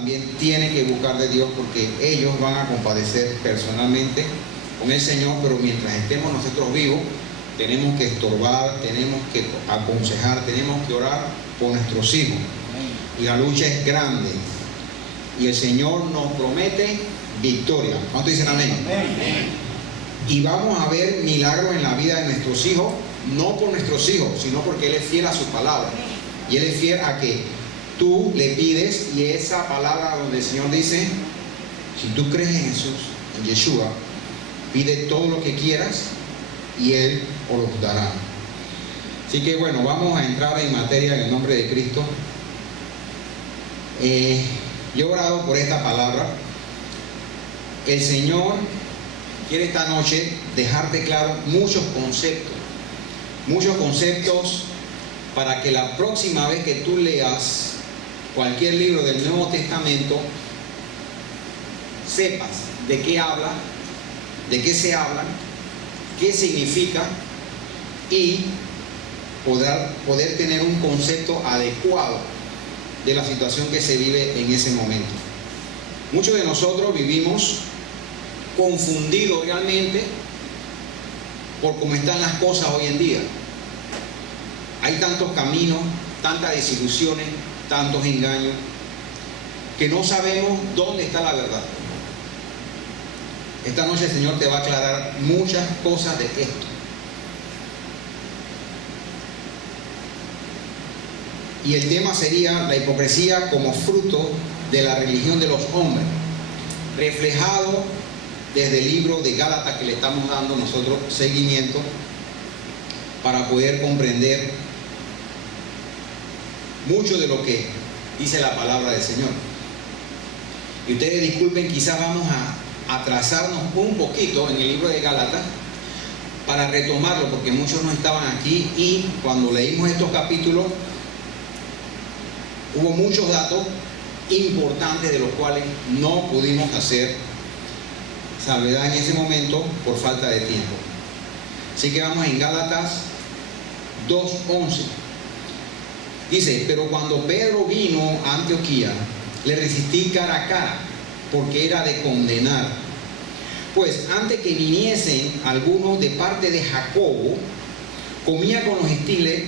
también tiene que buscar de Dios, porque ellos van a compadecer personalmente con el Señor, pero mientras estemos nosotros vivos, tenemos que estorbar, tenemos que aconsejar, tenemos que orar por nuestros hijos. Y la lucha es grande. Y el Señor nos promete victoria. ¿Cuántos dicen amén? Y vamos a ver milagros en la vida de nuestros hijos, no por nuestros hijos, sino porque Él es fiel a su palabra. Y Él es fiel a que tú le pides, y esa palabra donde el Señor dice, si tú crees en Jesús, en Yeshua, pide todo lo que quieras y Él os lo dará. Así que bueno, vamos a entrar en materia en el nombre de Cristo. Yo he orado por esta palabra. El Señor quiere esta noche dejarte claro muchos conceptos para que la próxima vez que tú leas cualquier libro del Nuevo Testamento sepas de qué habla, de qué se habla, qué significa, y poder tener un concepto adecuado de la situación que se vive en ese momento. Muchos de nosotros vivimos confundidos realmente por cómo están las cosas hoy en día. Hay tantos caminos, tantas desilusiones, tantos engaños, que no sabemos dónde está la verdad. Esta noche el Señor te va a aclarar muchas cosas de esto. Y el tema sería la hipocresía como fruto de la religión de los hombres, reflejado desde el libro de Gálatas, que le estamos dando nosotros seguimiento para poder comprender mucho de lo que dice la palabra del Señor. Y ustedes disculpen, quizás vamos a atrasarnos un poquito en el libro de Gálatas para retomarlo, porque muchos no estaban aquí, y cuando leímos estos capítulos hubo muchos datos importantes de los cuales no pudimos hacer salvedad en ese momento por falta de tiempo. Así que vamos en Gálatas 2:11. Dice: pero cuando Pedro vino a Antioquía, le resistí cara a cara, porque era de condenar. Pues antes que viniesen algunos de parte de Jacobo, comía con los gentiles,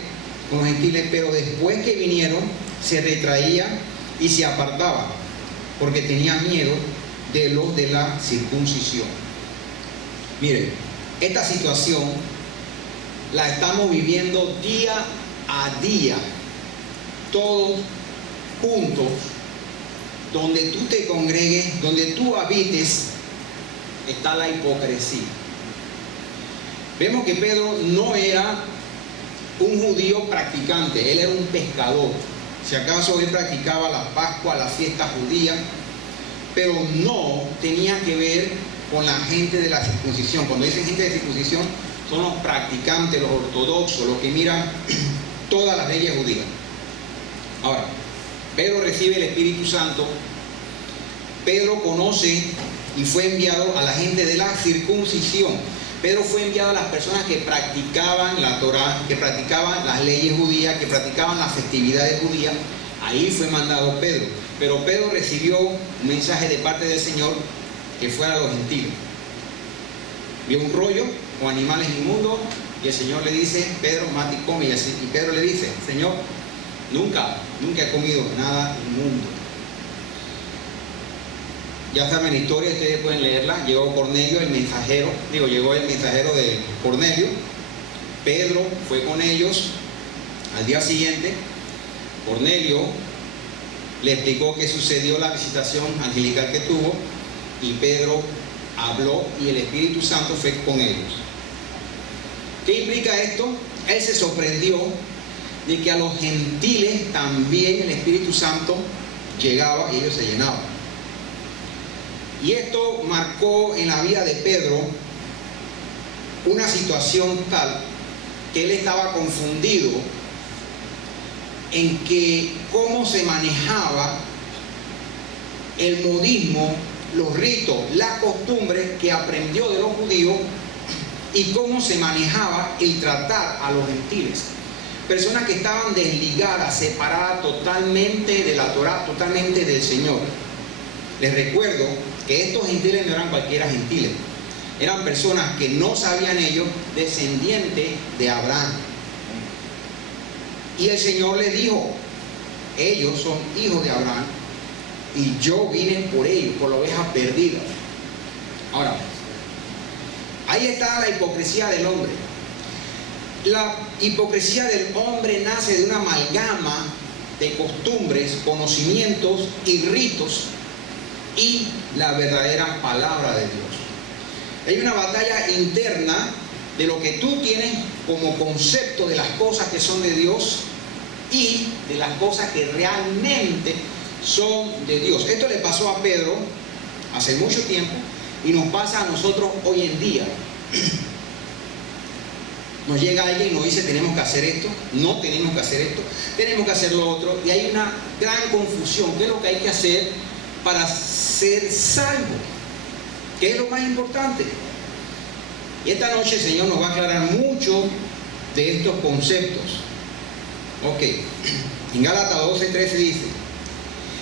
pero después que vinieron, se retraía y se apartaba, porque tenía miedo de los de la circuncisión. Miren, esta situación la estamos viviendo día a día, todos juntos. Donde tú te congregues, donde tú habites, está la hipocresía. Vemos que Pedro no era un judío practicante, él era un pescador. Si acaso él practicaba la Pascua, la fiesta judía, pero no tenía que ver con la gente de la circuncisión. Cuando dicen gente de circuncisión, son los practicantes, los ortodoxos, los que miran todas las leyes judías. Ahora, Pedro recibe el Espíritu Santo. Pedro conoce y fue enviado a la gente de la circuncisión. Pedro fue enviado a las personas que practicaban la Torá, que practicaban las leyes judías, que practicaban las festividades judías. Ahí fue mandado Pedro. Pero Pedro recibió un mensaje de parte del Señor que fuera a los gentiles. Vio un rollo con animales inmundos y el Señor le dice: Pedro, mate y come. Y Pedro le dice: Señor, nunca he comido nada inmundo. Ya saben la historia, ustedes pueden leerla. Llegó Cornelio, llegó el mensajero de Cornelio. Pedro fue con ellos. Al día siguiente, Cornelio le explicó qué sucedió, la visitación angelical que tuvo, y Pedro habló y el Espíritu Santo fue con ellos. ¿Qué implica esto? Él se sorprendió de que a los gentiles también el Espíritu Santo llegaba y ellos se llenaban. Y esto marcó en la vida de Pedro una situación tal que él estaba confundido en que cómo se manejaba el modismo, los ritos, las costumbres que aprendió de los judíos, y cómo se manejaba el tratar a los gentiles. personas que estaban desligadas, separadas totalmente de la Torá, totalmente del Señor. Les recuerdo que estos gentiles no eran cualquiera gentiles, eran personas que no sabían ellos, descendientes de Abraham. Y el Señor les dijo, ellos son hijos de Abraham y yo vine por ellos, por la oveja perdida. Ahora, ahí está la hipocresía del hombre. La hipocresía del hombre nace de una amalgama de costumbres, conocimientos y ritos y la verdadera palabra de Dios. Hay una batalla interna de lo que tú tienes como concepto de las cosas que son de Dios y de las cosas que realmente son de Dios. Esto le pasó a Pedro hace mucho tiempo y nos pasa a nosotros hoy en día. Nos llega alguien y nos dice tenemos que hacer esto, no tenemos que hacer esto, tenemos que hacer lo otro, y hay una gran confusión. ¿Qué es lo que hay que hacer para ser salvo? ¿Qué es lo más importante? Y esta noche el Señor nos va a aclarar mucho de estos conceptos. Ok, en Gálatas 12:13 dice,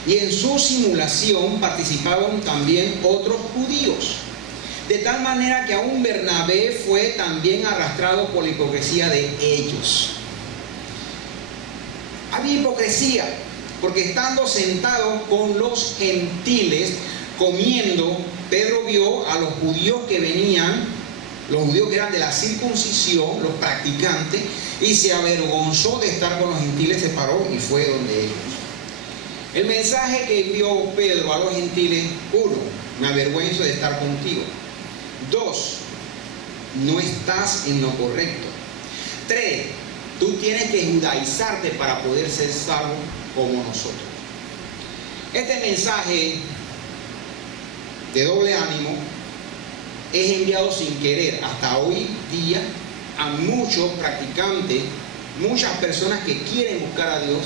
y en su simulación participaban también otros judíos, de tal manera que aún Bernabé fue también arrastrado por la hipocresía de ellos. Había hipocresía, porque estando sentados con los gentiles, comiendo, Pedro vio a los judíos que venían, los judíos que eran de la circuncisión, los practicantes, y se avergonzó de estar con los gentiles, se paró y fue donde ellos. El mensaje que envió Pedro a los gentiles: 1, me avergüenzo de estar contigo. 2, no estás en lo correcto. 3, tú tienes que judaizarte para poder ser salvo como nosotros. Este mensaje de doble ánimo es enviado sin querer hasta hoy día a muchos practicantes, muchas personas que quieren buscar a Dios.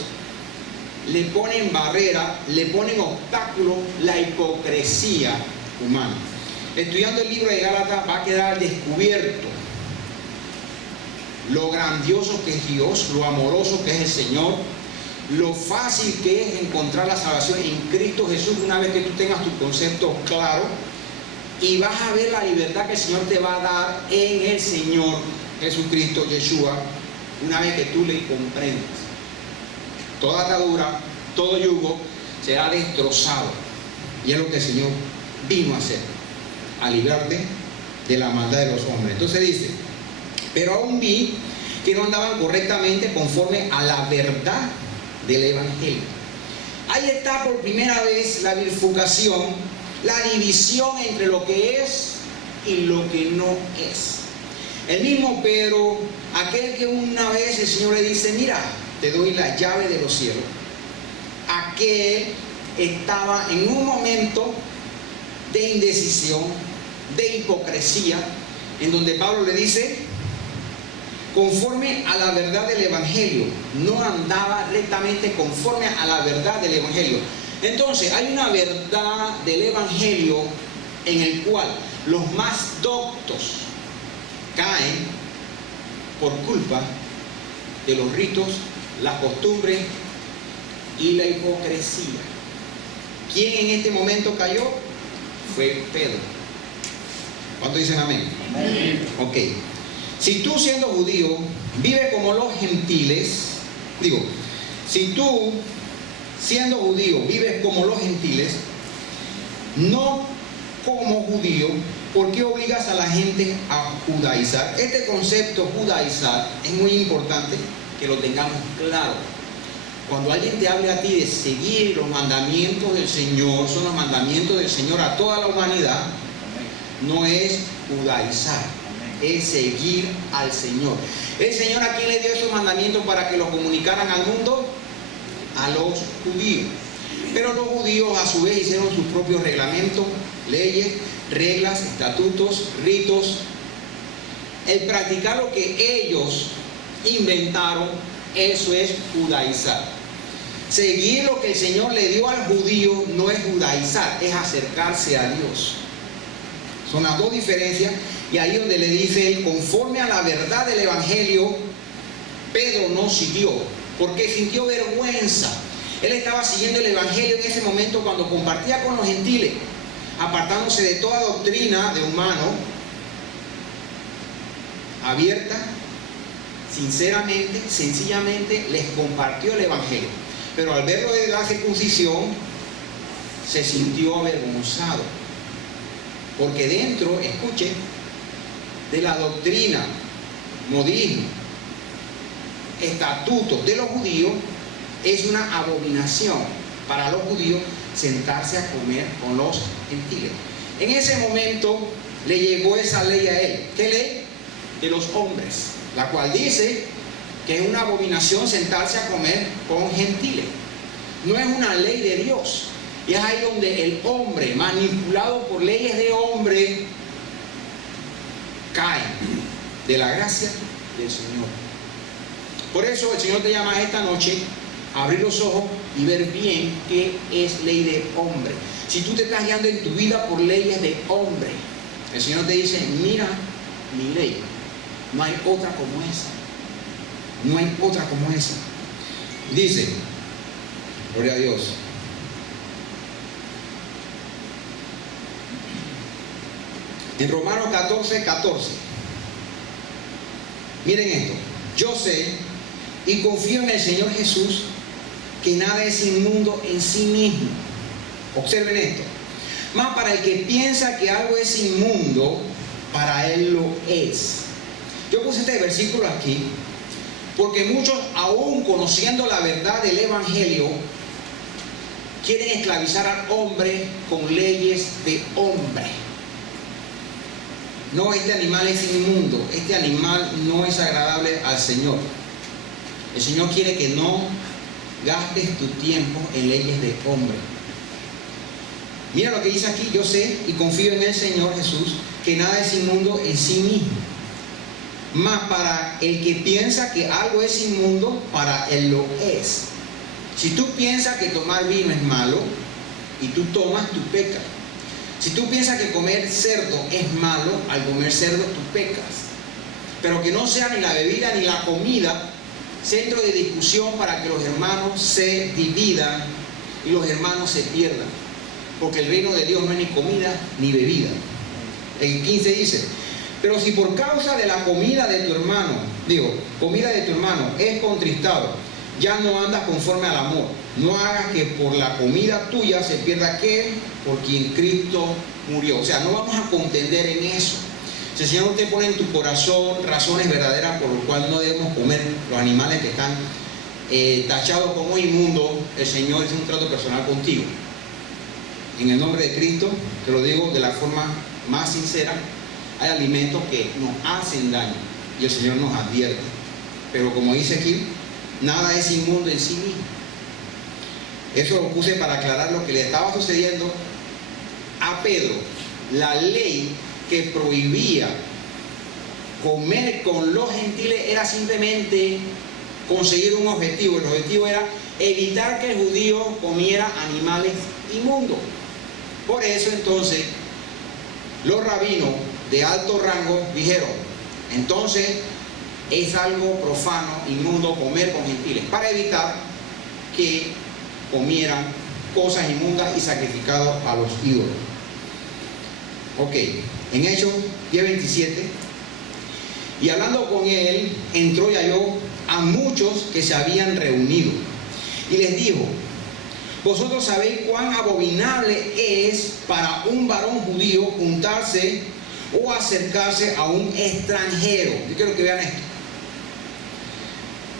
Le ponen barrera, le ponen obstáculo la hipocresía humana. Estudiando el libro de Gálatas va a quedar descubierto lo grandioso que es Dios, lo amoroso que es el Señor, lo fácil que es encontrar la salvación en Cristo Jesús una vez que tú tengas tus conceptos claros, y vas a ver la libertad que el Señor te va a dar en el Señor Jesucristo, Yeshua, una vez que tú le comprendas. Toda atadura, todo yugo será destrozado, y es lo que el Señor vino a hacer, a librarte de la maldad de los hombres. Entonces dice, pero aún vi que no andaban correctamente conforme a la verdad del Evangelio. Ahí está por primera vez la bifurcación, la división entre lo que es y lo que no es. El mismo Pedro, aquel que una vez el Señor le dice, mira, te doy la llave de los cielos, aquel estaba en un momento de indecisión, de hipocresía, en donde Pablo le dice, conforme a la verdad del Evangelio, no andaba rectamente conforme a la verdad del Evangelio. Entonces hay una verdad del Evangelio en el cual los más doctos caen por culpa de los ritos, las costumbres y la hipocresía. ¿Quién en este momento cayó? Fue Pedro. ¿Cuántos dicen amén? Amén. Ok. Si tú siendo judío vives como los gentiles, si tú siendo judío vives como los gentiles, no como judío, ¿por qué obligas a la gente a judaizar? Este concepto judaizar es muy importante que lo tengamos claro. Cuando alguien te hable a ti de seguir los mandamientos del Señor, son los mandamientos del Señor a toda la humanidad, no es judaizar, es seguir al Señor. ¿El Señor a quién le dio esos mandamientos para que los comunicaran al mundo? A los judíos. Pero los judíos a su vez hicieron sus propios reglamentos, leyes, reglas, estatutos, ritos. El practicar lo que ellos inventaron, eso es judaizar. Seguir lo que el Señor le dio al judío no es judaizar, es acercarse a Dios. Son las dos diferencias, y ahí donde le dice él, conforme a la verdad del Evangelio, Pedro no siguió, porque sintió vergüenza. Él estaba siguiendo el Evangelio en ese momento cuando compartía con los gentiles, apartándose de toda doctrina de humano, abierta, sinceramente, sencillamente les compartió el Evangelio. Pero al verlo de la circuncisión, se sintió avergonzado. Porque dentro, escuchen, de la doctrina, modismo, estatutos de los judíos, es una abominación para los judíos sentarse a comer con los gentiles. En ese momento le llegó esa ley a él. ¿Qué ley? De los hombres, la cual dice que es una abominación sentarse a comer con gentiles. No es una ley de Dios. Y es ahí donde el hombre, manipulado por leyes de hombre, cae de la gracia del Señor. Por eso el Señor te llama esta noche a abrir los ojos y ver bien qué es ley de hombre. Si tú te estás guiando en tu vida por leyes de hombre, el Señor te dice, mira mi ley. No hay otra como esa. No hay otra como esa. Dice, gloria a Dios. En Romanos 14:14. Miren esto. Yo sé y confío en el Señor Jesús que nada es inmundo en sí mismo. Observen esto. Mas para el que piensa que algo es inmundo, para él lo es. Yo puse este versículo aquí porque muchos, aún conociendo la verdad del Evangelio, quieren esclavizar al hombre con leyes de hombre. No, este animal es inmundo, este animal no es agradable al Señor. El Señor quiere que no gastes tu tiempo en leyes de hombre. Mira lo que dice aquí, yo sé y confío en el Señor Jesús, que nada es inmundo en sí mismo. Mas para el que piensa que algo es inmundo, para él lo es. Si tú piensas que tomar vino es malo y tú tomas, tú pecas. Si tú piensas que comer cerdo es malo, al comer cerdo tú pecas. Pero que no sea ni la bebida ni la comida centro de discusión para que los hermanos se dividan y los hermanos se pierdan. Porque el reino de Dios no es ni comida ni bebida. El 15 dice, pero si por causa de la comida de tu hermano, comida de tu hermano es contristado, ya no andas conforme al amor. No hagas que por la comida tuya se pierda aquel por quien Cristo murió. O sea, no vamos a contender en eso. Si el Señor te pone en tu corazón razones verdaderas por las cuales no debemos comer los animales que están tachados como inmundos, el Señor es un trato personal contigo. En el nombre de Cristo, te lo digo de la forma más sincera, hay alimentos que nos hacen daño y el Señor nos advierte. Pero como dice aquí, nada es inmundo en sí mismo. Eso lo puse para aclarar lo que le estaba sucediendo a Pedro. La ley que prohibía comer con los gentiles era simplemente conseguir un objetivo. El objetivo era evitar que el judío comiera animales inmundos. Por eso entonces los rabinos de alto rango dijeron, entonces es algo profano, inmundo comer con gentiles, para evitar que comieran cosas inmundas y sacrificados a los ídolos. Ok, en Hechos 10:27, y hablando con él, entró y halló a muchos que se habían reunido, y les dijo, vosotros sabéis cuán abominable es para un varón judío juntarse o acercarse a un extranjero. Yo quiero que vean esto.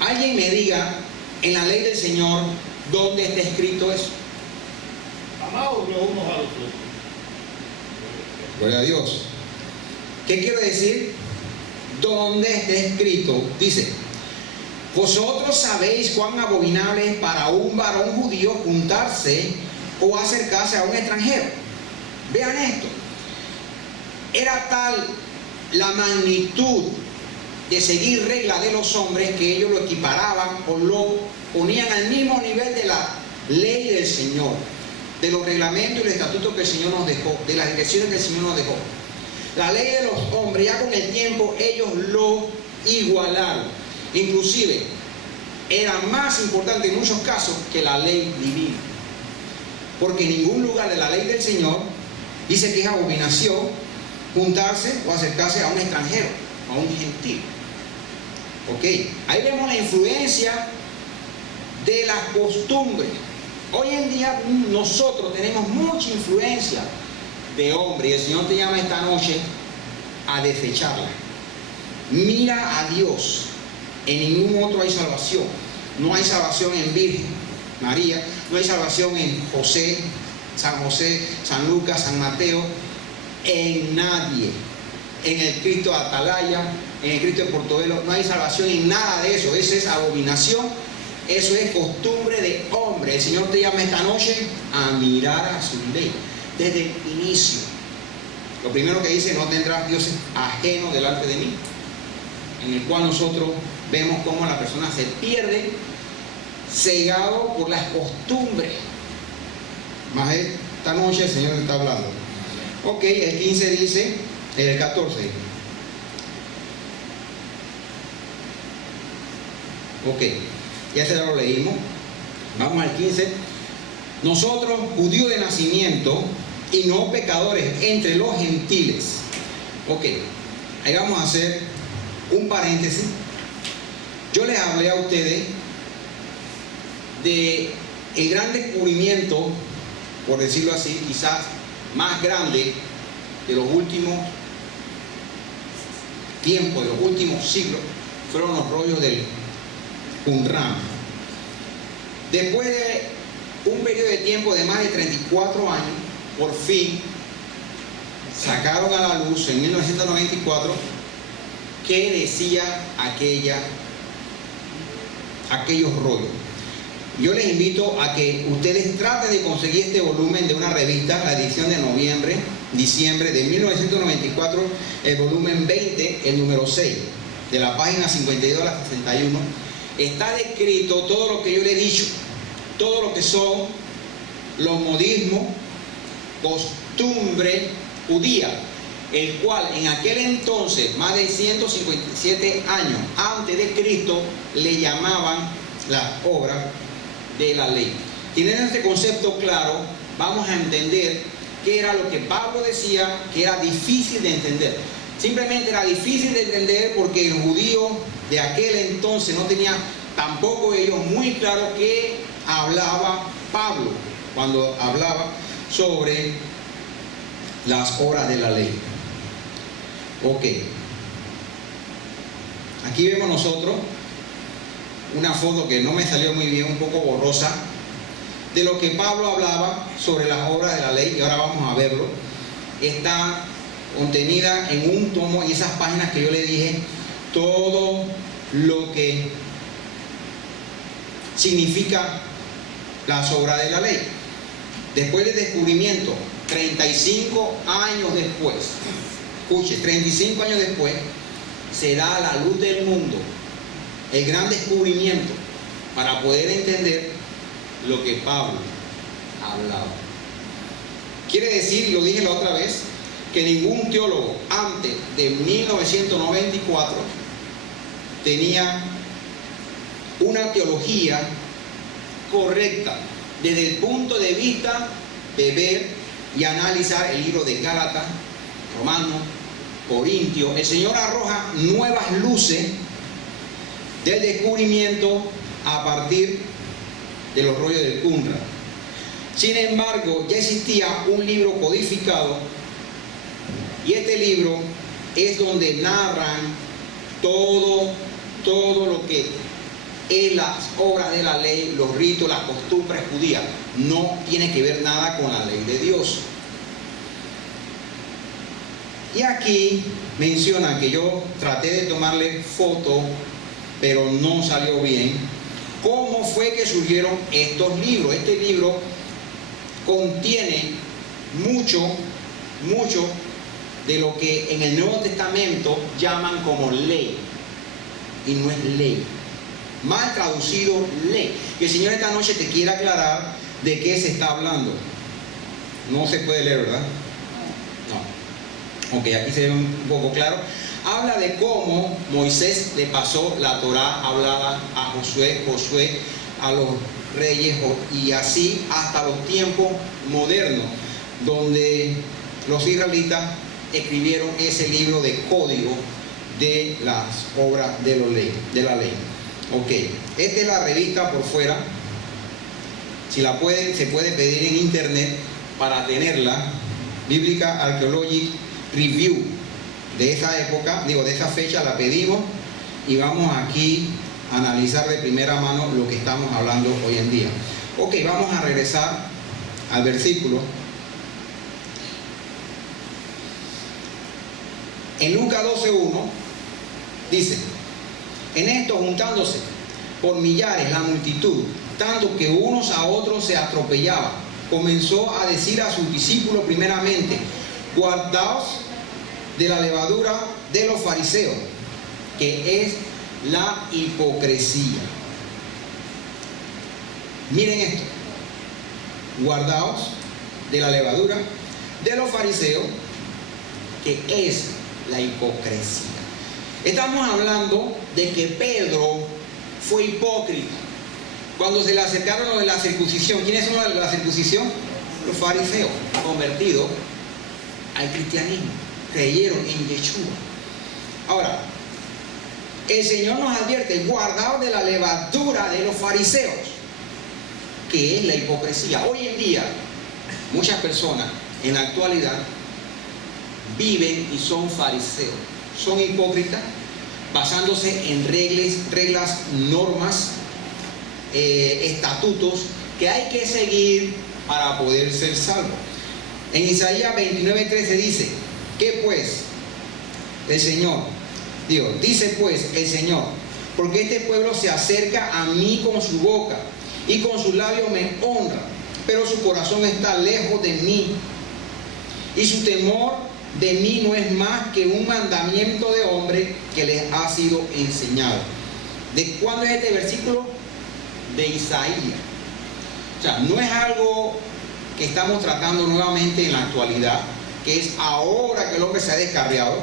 Alguien me diga en la ley del Señor dónde está escrito eso. Amados los unos a los otros. Gloria a Dios. ¿Qué quiero decir? ¿Dónde está escrito? Dice, vosotros sabéis cuán abominable es para un varón judío juntarse o acercarse a un extranjero. Vean esto. Era tal la magnitud de seguir reglas de los hombres que ellos lo equiparaban o lo ponían al mismo nivel de la ley del Señor, de los reglamentos y los estatutos que el Señor nos dejó, de las direcciones que el Señor nos dejó. La ley de los hombres, ya con el tiempo ellos lo igualaron. Inclusive, era más importante en muchos casos que la ley divina. Porque en ningún lugar de la ley del Señor dice que es abominación juntarse o acercarse a un extranjero, a un gentil. Ok, ahí vemos la influencia de las costumbres. Hoy en día nosotros tenemos mucha influencia de hombre y el Señor te llama esta noche a desecharla. Mira a Dios. En ningún otro hay salvación. No hay salvación en Virgen María, no hay salvación en José, San Lucas, San Mateo, en nadie. En el Cristo de Atalaya, en el Cristo de Portobelo, no hay salvación en nada de eso. Eso es abominación, eso es costumbre de hombre. El Señor te llama esta noche a mirar a su ley desde el inicio. Lo primero que dice: no tendrás dioses ajenos delante de mí, en el cual nosotros vemos cómo la persona se pierde cegado por las costumbres. Más esta noche el Señor está hablando. Ok, el 15 dice, el 14. Ok, ya se lo leímos. Vamos al 15. Nosotros, judíos de nacimiento y no pecadores entre los gentiles. Ok, ahí vamos a hacer un paréntesis. Yo les hablé a ustedes de el gran descubrimiento, por decirlo así, quizás más grande de los últimos tiempos, de los últimos siglos, fueron los rollos del Qumran. Después de un periodo de tiempo de más de 34 años, por fin sacaron a la luz en 1994 qué decía aquellos rollos. Yo les invito a que ustedes traten de conseguir este volumen de una revista, la edición de diciembre de 1994, el volumen 20, el número 6, de la página 52 a la 61. Está descrito todo lo que yo le he dicho, todo lo que son los modismos, costumbre judía, el cual en aquel entonces, más de 157 años antes de Cristo, le llamaban las obras de la ley. Teniendo este concepto claro, vamos a entender qué era lo que Pablo decía que era difícil de entender. Simplemente era difícil de entender porque el judío de aquel entonces no tenía tampoco ellos muy claro qué hablaba Pablo cuando hablaba sobre las obras de la ley. Ok, aquí vemos nosotros una foto que no me salió muy bien, un poco borrosa, de lo que Pablo hablaba sobre las obras de la ley, y ahora vamos a verlo. Está contenida en un tomo, y esas páginas que yo le dije, todo lo que significa las obras de la ley. Después del descubrimiento, 35 años después, escuche, 35 años después, se da a la luz del mundo el gran descubrimiento para poder entender lo que Pablo hablaba. Quiere decir, y lo dije la otra vez, que ningún teólogo antes de 1994 tenía una teología correcta desde el punto de vista de ver y analizar el libro de Gálatas, Romanos, Corintios. El Señor arroja nuevas luces del descubrimiento a partir de los rollos del Qumran. Sin embargo, ya existía un libro codificado, y este libro es donde narran todo lo que es las obras de la ley, los ritos, las costumbres judías. No tiene que ver nada con la ley de Dios. Y aquí menciona que yo traté de tomarle foto, pero no salió bien. ¿Cómo fue que surgieron estos libros? Este libro contiene mucho de lo que en el Nuevo Testamento llaman como ley, y no es ley. Mal traducido, ley. Y el Señor esta noche te quiere aclarar de qué se está hablando. No se puede leer, ¿verdad? No. Ok, aquí se ve un poco claro. habla de cómo Moisés le pasó la Torá hablada a Josué a los reyes y así hasta los tiempos modernos, donde los israelitas escribieron ese libro de código de las obras de la ley. Ok, esta es la revista por fuera. Si la pueden, se puede pedir en internet para tenerla. Biblical Archaeological Review de esa época, de esa fecha la pedimos y vamos aquí a analizar de primera mano lo que estamos hablando hoy en día. Ok, vamos a regresar al versículo. En Lucas 12:1 dice: en esto, juntándose por millares la multitud, tanto que unos a otros se atropellaban, comenzó a decir a sus discípulos primeramente: guardaos de la levadura de los fariseos, que es la hipocresía. Miren esto: guardaos de la levadura de los fariseos, que es la hipocresía. Estamos hablando de que Pedro fue hipócrita cuando se le acercaron los de la circuncisión. ¿Quiénes son los de la circuncisión? Los fariseos, convertidos al cristianismo, creyeron en Yeshua. Ahora, el Señor nos advierte: guardaos de la levadura de los fariseos, que es la hipocresía. Hoy en día, muchas personas en la actualidad viven y son fariseos, son hipócritas, basándose en reglas, normas, estatutos que hay que seguir para poder ser salvo. En Isaías 29:13 dice: ¿qué pues? El Señor, dice pues el Señor: porque este pueblo se acerca a mí con su boca y con sus labios me honra, pero su corazón está lejos de mí, y su temor de mí no es más que un mandamiento de hombre que les ha sido enseñado. ¿De cuándo es este versículo? De Isaías. O sea, no es algo que estamos tratando nuevamente en la actualidad, que es ahora que el hombre se ha descarriado.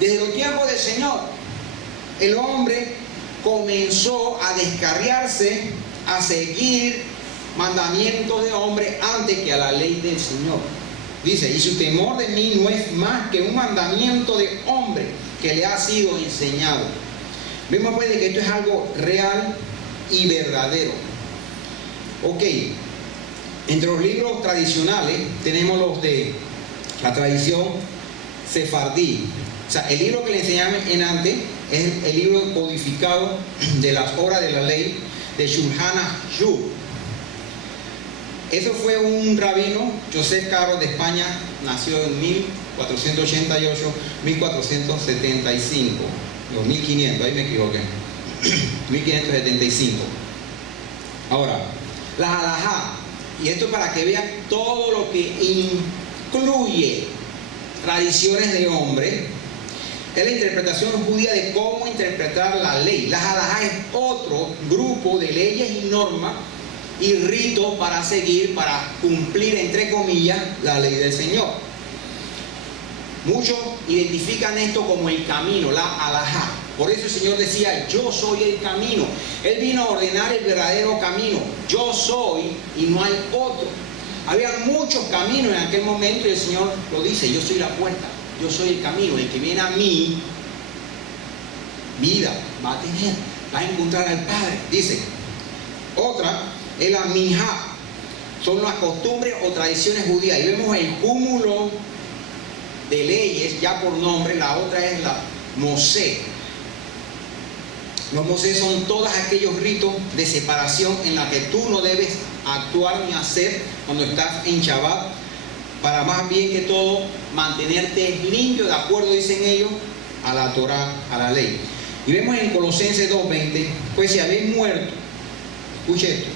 Desde los tiempos del Señor, el hombre comenzó a descarriarse, a seguir mandamientos de hombre antes que a la ley del Señor. Dice: y su temor de mí no es más que un mandamiento de hombre que le ha sido enseñado. Vemos pues de que esto es algo real y verdadero. Ok, entre los libros tradicionales tenemos los de la tradición sefardí. O sea, el libro que le enseñamos en antes es el libro codificado de las obras de la ley de Shulchan Aruch. Eso fue un rabino, Joseph Caro de España, nació en 1488, 1475, o 1500, ahí me equivoqué, 1575. Ahora, la halajá, y esto para que vean todo lo que incluye tradiciones de hombre, es la interpretación judía de cómo interpretar la ley. La halajá es otro grupo de leyes y normas y ritos para seguir, para cumplir, entre comillas, la ley del Señor. Muchos identifican esto como el camino, la halajá. Por eso el Señor decía: yo soy el camino. Él vino a ordenar el verdadero camino. Yo soy y no hay otro. Había muchos caminos en aquel momento y el Señor lo dice: yo soy la puerta, yo soy el camino. El que viene a mí, vida va a tener, va a encontrar al Padre. Dice. Otra es la minhá, son las costumbres o tradiciones judías. Y vemos el cúmulo de leyes ya por nombre. La otra es la Mosé. Los Mosé son todos aquellos ritos de separación en la que tú no debes actuar ni hacer cuando estás en Shabbat, para más bien que todo mantenerte limpio, de acuerdo, dicen ellos, a la Torá, a la ley. Y vemos en Colosenses 2:20: pues si habéis muerto, escuche esto,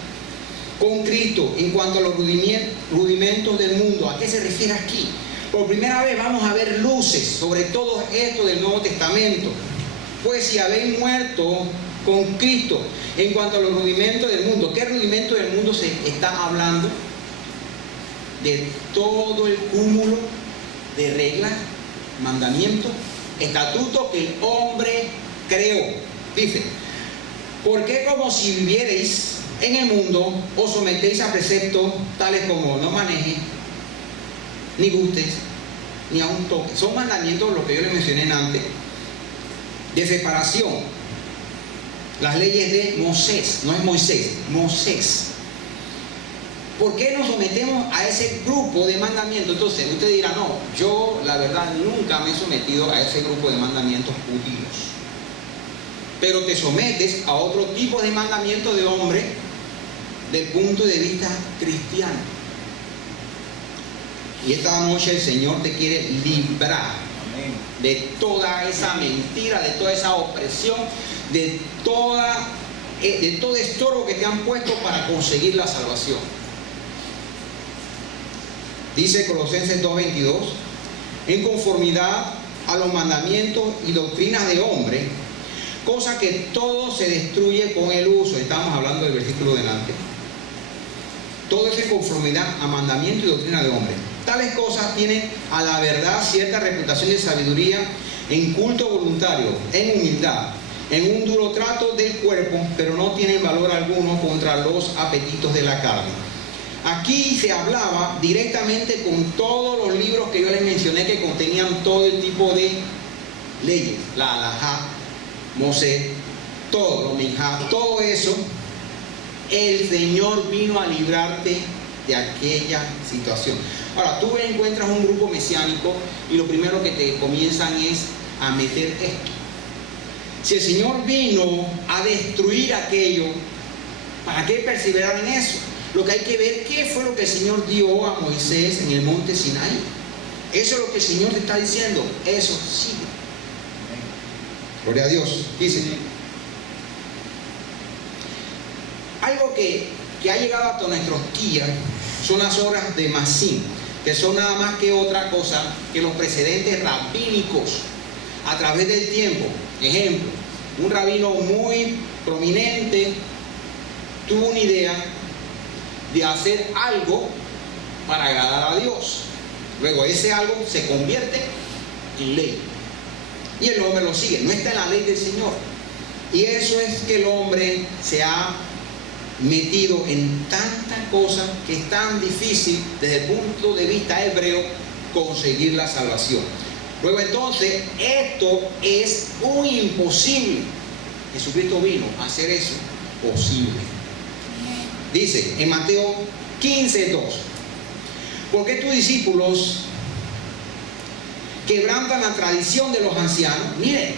con Cristo en cuanto a los rudimentos del mundo. ¿A qué se refiere aquí? Por primera vez vamos a ver luces sobre todo esto del Nuevo Testamento. Pues si habéis muerto con Cristo en cuanto a los rudimentos del mundo. ¿Qué rudimento del mundo se está hablando? De todo el cúmulo de reglas, mandamientos estatutos que el hombre creó. Dice, ¿por qué como si vivierais en el mundo os sometéis a preceptos tales como no manejes, ni gustes, ni a un toque? Son mandamientos, los que yo les mencioné antes, de separación. Las leyes de Moisés, no es Moisés, Moisés. ¿Por qué nos sometemos a ese grupo de mandamientos? Entonces, usted dirá, no, yo la verdad nunca me he sometido a ese grupo de mandamientos judíos. Pero te sometes a otro tipo de mandamientos de hombre del punto de vista cristiano. Y esta noche el Señor te quiere librar de toda esa mentira, de toda esa opresión, de todo estorbo que te han puesto para conseguir la salvación. Dice Colosenses 2:22, en conformidad a los mandamientos y doctrinas de hombre, cosa que todo se destruye con el uso. Estamos hablando del versículo delante. Todo es en conformidad a mandamiento y doctrina de hombre. Tales cosas tienen a la verdad cierta reputación de sabiduría, en culto voluntario, en humildad, en un duro trato del cuerpo, pero no tienen valor alguno contra los apetitos de la carne. Aquí se hablaba directamente con todos los libros que yo les mencioné que contenían todo el tipo de leyes, la halajá, Mosé, todo, los minjá, todo eso. El Señor vino a librarte de aquella situación. Ahora, tú encuentras un grupo mesiánico y lo primero que te comienzan es a meter esto. Si el Señor vino a destruir aquello, ¿para qué perseverar en eso? Lo que hay que ver, ¿qué fue lo que el Señor dio a Moisés en el monte Sinaí? Eso es lo que el Señor te está diciendo. Eso sí. Gloria a Dios. Dice, algo que ha llegado hasta nuestros días son las obras de Massim, que son nada más que otra cosa que los precedentes rabínicos a través del tiempo. Ejemplo, un rabino muy prominente tuvo una idea de hacer algo para agradar a Dios. Luego ese algo se convierte en ley y el hombre lo sigue, no está en la ley del Señor. Y eso es que el hombre se ha metido en tantas cosas que es tan difícil desde el punto de vista hebreo conseguir la salvación. Luego entonces esto es muy imposible. Jesucristo vino a hacer eso posible. Dice en Mateo 15:2, ¿por qué tus discípulos quebrantan la tradición de los ancianos? Miren,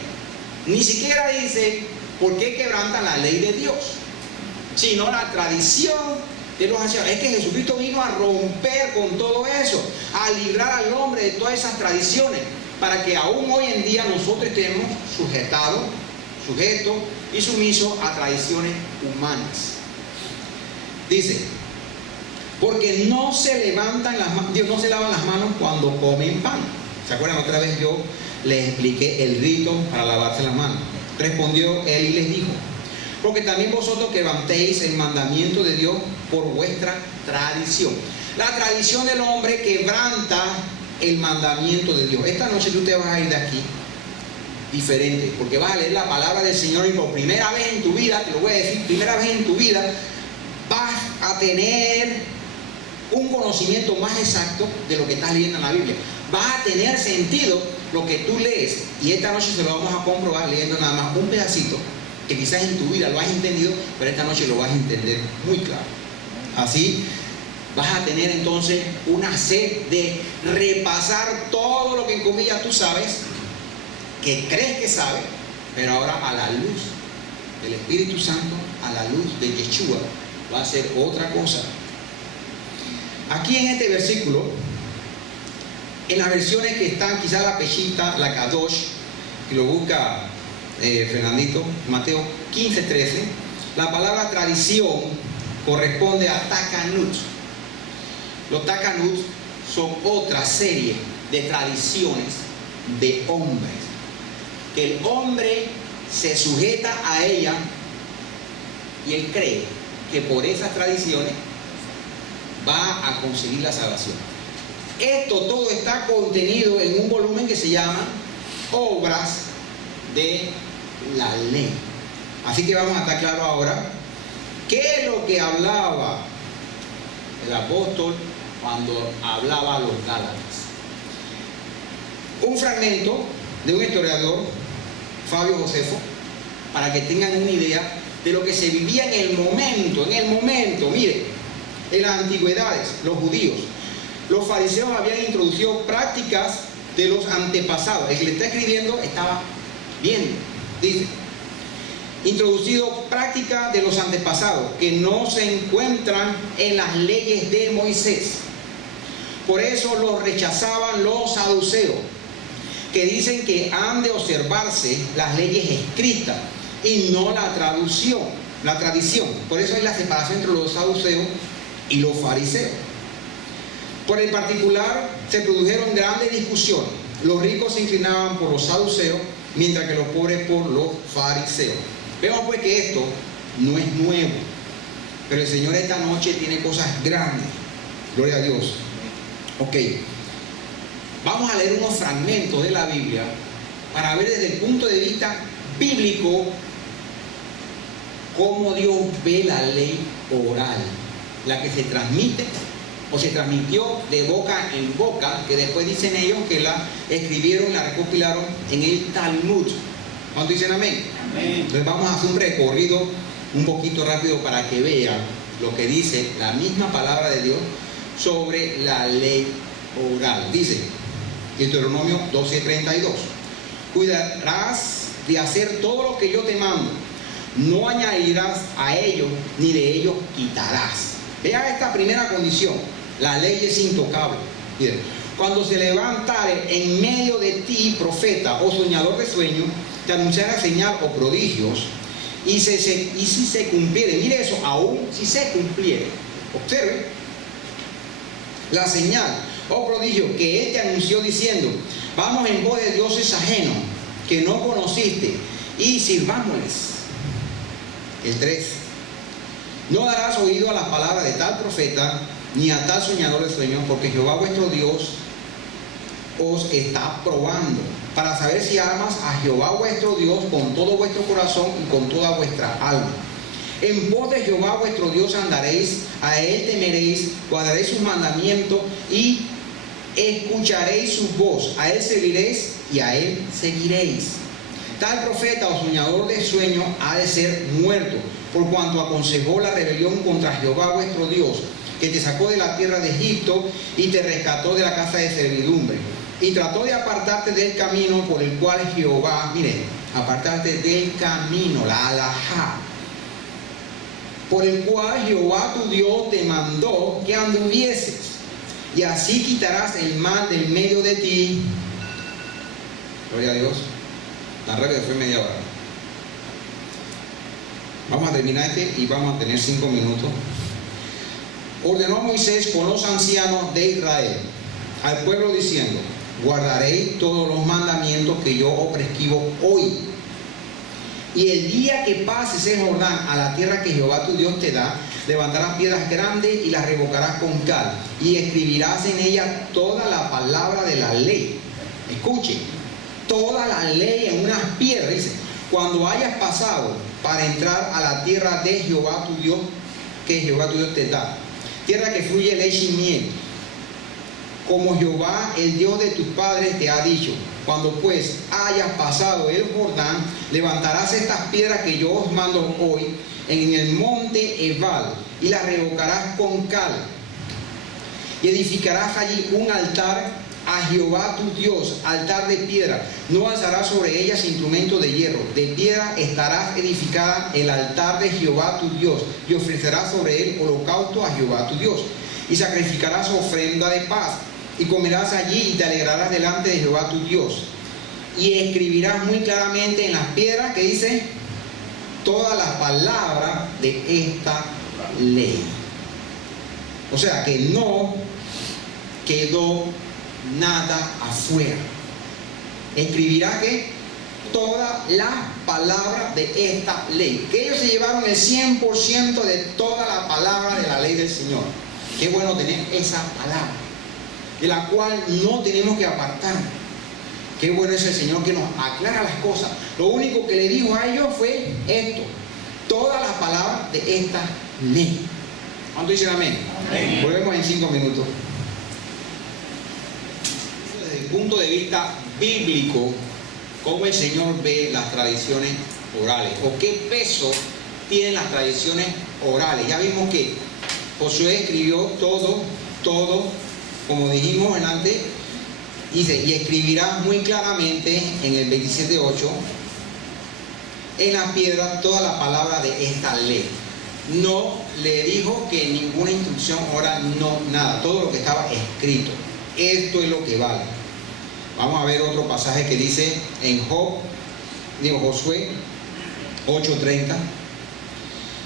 ni siquiera dice por qué quebrantan la ley de Dios, sino la tradición de los ancianos. Es que Jesucristo vino a romper con todo eso, a librar al hombre de todas esas tradiciones, para que aún hoy en día nosotros estemos sujetos y sumisos a tradiciones humanas. Dice, porque no se levantan las manos, Dios no se lava las manos cuando comen pan. ¿Se acuerdan? Otra vez yo les expliqué el rito para lavarse las manos. Respondió él y les dijo, porque también vosotros quebrantéis el mandamiento de Dios por vuestra tradición. La tradición del hombre quebranta el mandamiento de Dios. Esta noche tú te vas a ir de aquí diferente, porque vas a leer la palabra del Señor y por primera vez en tu vida, te lo voy a decir, primera vez en tu vida, vas a tener un conocimiento más exacto de lo que estás leyendo en la Biblia. Vas a tener sentido lo que tú lees. Y esta noche se lo vamos a comprobar leyendo nada más un pedacito que quizás en tu vida lo has entendido, pero esta noche lo vas a entender muy claro. Así vas a tener entonces una sed de repasar todo lo que en comillas tú sabes, que crees que sabes, pero ahora a la luz del Espíritu Santo, a la luz de Yeshua, va a ser otra cosa. Aquí en este versículo, en las versiones que están, quizás la Peshita, la Kadosh, y lo busca Fernandito, Mateo 15:13, la palabra tradición corresponde a Takanut. Los Takanut son otra serie de tradiciones de hombres, que el hombre se sujeta a ella y él cree que por esas tradiciones va a conseguir la salvación. Esto todo está contenido en un volumen que se llama obras de la ley. Así que vamos a estar claros ahora qué es lo que hablaba el apóstol cuando hablaba a los Gálatas. Un fragmento de un historiador, Fabio Josefo, para que tengan una idea de lo que se vivía en el momento, mire, en las antigüedades, los judíos, los fariseos habían introducido prácticas de los antepasados. El que le está escribiendo estaba viendo, dice, introducido prácticas de los antepasados que no se encuentran en las leyes de Moisés. Por eso los rechazaban los saduceos, que dicen que han de observarse las leyes escritas y no la tradición. Por eso hay la separación entre los saduceos y los fariseos. Por el particular se produjeron grandes discusiones. Los ricos se inclinaban por los saduceos, mientras que los pobres por los fariseos. Vemos pues que esto no es nuevo, pero el Señor esta noche tiene cosas grandes. Gloria a Dios. Ok, vamos a leer unos fragmentos de la Biblia para ver desde el punto de vista bíblico cómo Dios ve la ley oral, la que se transmite o se transmitió de boca en boca, que después dicen ellos que la escribieron, la recopilaron en el Talmud. ¿Cuántos dicen amén? Amén. Entonces vamos a hacer un recorrido un poquito rápido para que vean lo que dice la misma palabra de Dios sobre la ley oral. Dice Deuteronomio 12:32: cuidarás de hacer todo lo que yo te mando, no añadirás a ellos ni de ellos quitarás. Vea esta primera condición: la ley es intocable. Miren, cuando se levantare en medio de ti profeta o soñador de sueño, te anunciará señal o prodigios, y si se cumpliere, mire eso, aún si se cumpliere, observe, la señal o prodigio que él te anunció diciendo: vamos en pos de dioses ajenos que no conociste y sirvámosles. El 3: no darás oído a las palabras de tal profeta ni a tal soñador de sueños, porque Jehová vuestro Dios os está probando para saber si amas a Jehová vuestro Dios con todo vuestro corazón y con toda vuestra alma. En pos de Jehová vuestro Dios andaréis, a él temeréis, guardaréis sus mandamientos y escucharéis su voz, a él serviréis y a él seguiréis. Tal profeta o soñador de sueño ha de ser muerto, por cuanto aconsejó la rebelión contra Jehová vuestro Dios, que te sacó de la tierra de Egipto y te rescató de la casa de servidumbre, y trató de apartarte del camino por el cual Jehová, mire, apartarte del camino, la halajá, por el cual Jehová tu Dios te mandó que anduvieses, y así quitarás el mal del medio de ti. Gloria a Dios. Tan rápido fue media hora. Vamos a terminar y vamos a tener 5 minutos. Ordenó Moisés con los ancianos de Israel al pueblo diciendo: guardaréis todos los mandamientos que yo os prescribo hoy. Y el día que pases el Jordán a la tierra que Jehová tu Dios te da, levantarás piedras grandes y las revocarás con cal, y escribirás en ellas toda la palabra de la ley. Escuche, toda la ley en unas piedras. Dice: cuando hayas pasado para entrar a la tierra de Jehová tu Dios, que Jehová tu Dios te da, tierra que fluye leche y miel, como Jehová el Dios de tus padres te ha dicho. Cuando pues hayas pasado el Jordán, levantarás estas piedras que yo os mando hoy en el monte Ebal, y las revocarás con cal, y edificarás allí un altar a Jehová tu Dios, altar de piedra. No alzarás sobre ellas instrumento de hierro. De piedra estará edificada el altar de Jehová tu Dios, y ofrecerás sobre él holocausto a Jehová tu Dios, y sacrificarás ofrenda de paz, y comerás allí y te alegrarás delante de Jehová tu Dios. Y escribirás muy claramente en las piedras, que dice, todas las palabras de esta ley. O sea que no quedó nada afuera. Escribirá que todas las palabras de esta ley, que ellos se llevaron el 100% de toda la palabra de la ley del Señor. Qué bueno tener esa palabra, de la cual no tenemos que apartar. Qué bueno es el Señor que nos aclara las cosas. Lo único que le dijo a ellos fue esto: todas las palabras de esta ley. ¿Cuánto dicen amén? Amén. Volvemos en 5 minutos. Desde el punto de vista bíblico, ¿cómo el Señor ve las tradiciones orales? ¿O qué peso tienen las tradiciones orales? Ya vimos que Josué escribió todo, como dijimos antes, dice, y escribirá muy claramente en el 27:8 en la piedra toda la palabra de esta ley. No le dijo que ninguna instrucción oral, no, nada, todo lo que estaba escrito. Esto es lo que vale. Vamos a ver otro pasaje que dice en Josué 8:30.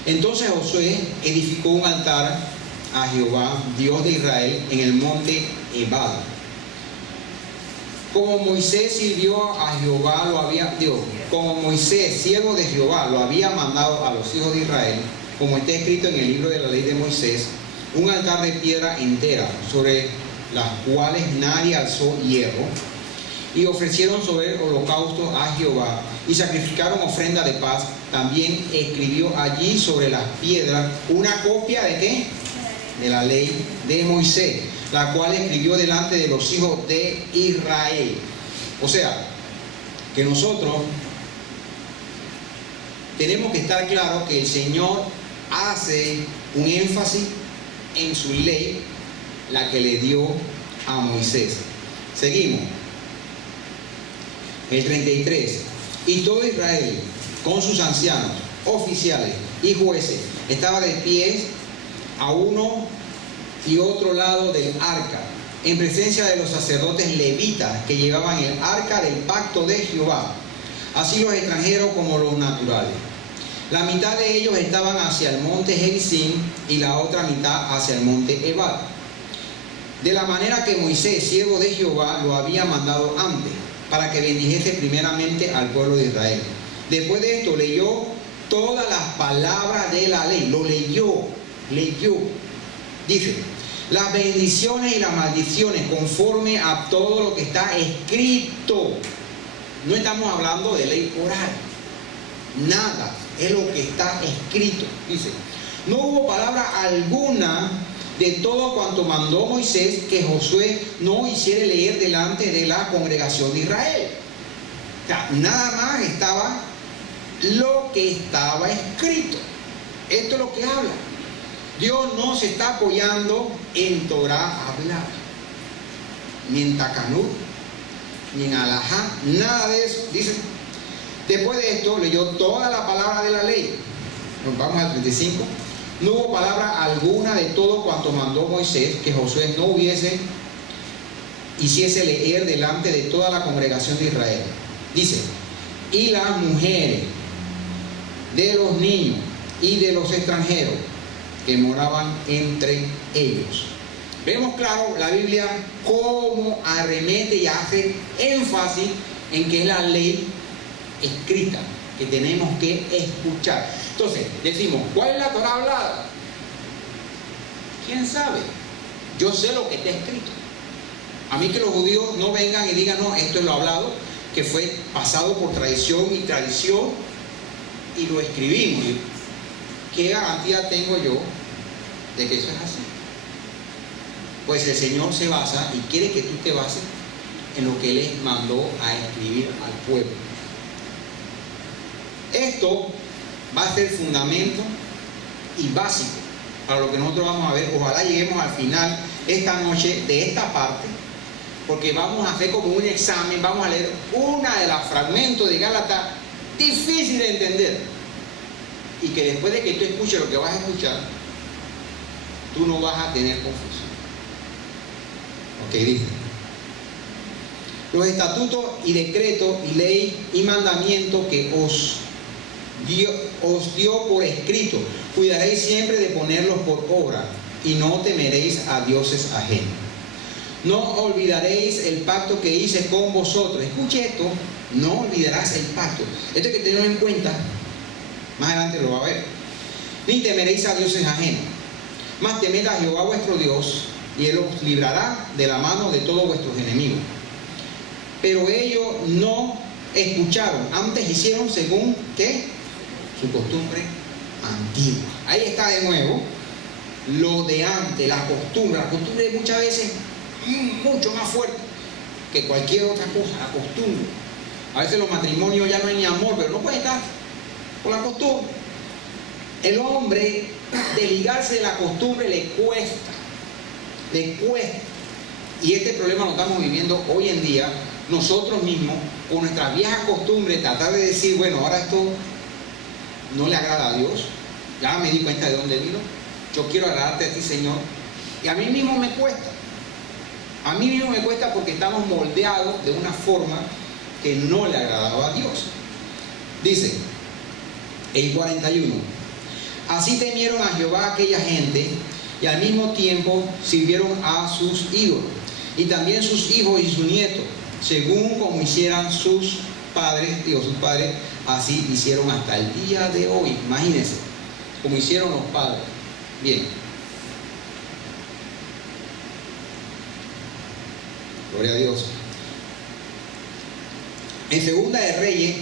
Entonces Josué edificó un altar a Jehová, Dios de Israel, en el monte Ebal. Como Moisés sirvió a Jehová, como Moisés, siervo de Jehová, lo había mandado a los hijos de Israel, como está escrito en el libro de la ley de Moisés, un altar de piedra entera, sobre las cuales nadie alzó hierro, y ofrecieron sobre el holocausto a Jehová, y sacrificaron ofrenda de paz. También escribió allí sobre las piedras una copia de ¿qué? De la ley de Moisés, la cual escribió delante de los hijos de Israel. O sea, que nosotros tenemos que estar claros que el Señor hace un énfasis en su ley, la que le dio a Moisés. Seguimos. El 33. Y todo Israel, con sus ancianos, oficiales y jueces, estaba de pie a uno y otro lado del arca, en presencia de los sacerdotes levitas que llevaban el arca del pacto de Jehová, así los extranjeros como los naturales. La mitad de ellos estaban hacia el monte Gerizim y la otra mitad hacia el monte Ebal, de la manera que Moisés, siervo de Jehová, lo había mandado antes, para que bendijese primeramente al pueblo de Israel. Después de esto leyó todas las palabras de la ley, lo leyó. Dice, las bendiciones y las maldiciones conforme a todo lo que está escrito. No estamos hablando de ley oral, nada, es lo que está escrito. Dice, no hubo palabra alguna de todo cuanto mandó Moisés que Josué no hiciera leer delante de la congregación de Israel. O sea, nada más estaba lo que estaba escrito. Esto es lo que habla. Dios no se está apoyando en Torah hablar, ni en Takanut, ni en Alajá, nada de eso. Dice, después de esto leyó toda la palabra de la ley. Nos vamos al 35. No hubo palabra alguna de todo cuanto mandó Moisés que Josué no hiciese leer delante de toda la congregación de Israel. Dice, y las mujeres de los niños y de los extranjeros que moraban entre ellos. Vemos claro la Biblia cómo arremete y hace énfasis en que es la ley escrita que tenemos que escuchar. Entonces, decimos, ¿cuál es la Torah hablada? ¿Quién sabe? Yo sé lo que está escrito. A mí que los judíos no vengan y digan, no, esto es lo hablado, que fue pasado por tradición y lo escribimos. ¿Qué garantía tengo yo de que eso es así? Pues el Señor se basa y quiere que tú te bases en lo que Él les mandó a escribir al pueblo. Esto va a ser fundamento y básico para lo que nosotros vamos a ver. Ojalá lleguemos al final esta noche de esta parte, porque vamos a hacer como un examen, vamos a leer una de los fragmentos de Gálatas difícil de entender, y que después de que tú escuches lo que vas a escuchar, tú no vas a tener confusión. Ok, dice, los estatutos y decretos y ley y mandamientos que os dio por escrito, cuidaréis siempre de ponerlos por obra, y no temeréis a dioses ajenos. No olvidaréis el pacto que hice con vosotros. Escuche esto, no olvidarás el pacto. Esto hay que tenerlo en cuenta, más adelante lo va a ver. Ni temeréis a dioses ajenos, mas temed a Jehová vuestro Dios, y Él os librará de la mano de todos vuestros enemigos. Pero ellos no escucharon, antes hicieron según ¿qué? Su costumbre antigua. Ahí está de nuevo lo de antes, la costumbre. La costumbre muchas veces mucho más fuerte que cualquier otra cosa, la costumbre. A veces los matrimonios ya no hay ni amor, pero no puede estar por la costumbre. El hombre, desligarse de la costumbre le cuesta. Y este problema lo estamos viviendo hoy en día, nosotros mismos, con nuestras viejas costumbres, tratar de decir, bueno, ahora esto no le agrada a Dios, ya me di cuenta de dónde vino, yo quiero agradarte a ti, Señor, y a mí mismo me cuesta. A mí mismo me cuesta porque estamos moldeados de una forma que no le agradaba a Dios. Dice, en 41, así temieron a Jehová aquella gente, y al mismo tiempo sirvieron a sus ídolos, y también sus hijos y sus nietos, según como hicieran sus padres, así hicieron hasta el día de hoy. Imagínense, como hicieron los padres. Bien. Gloria a Dios. En Segunda de Reyes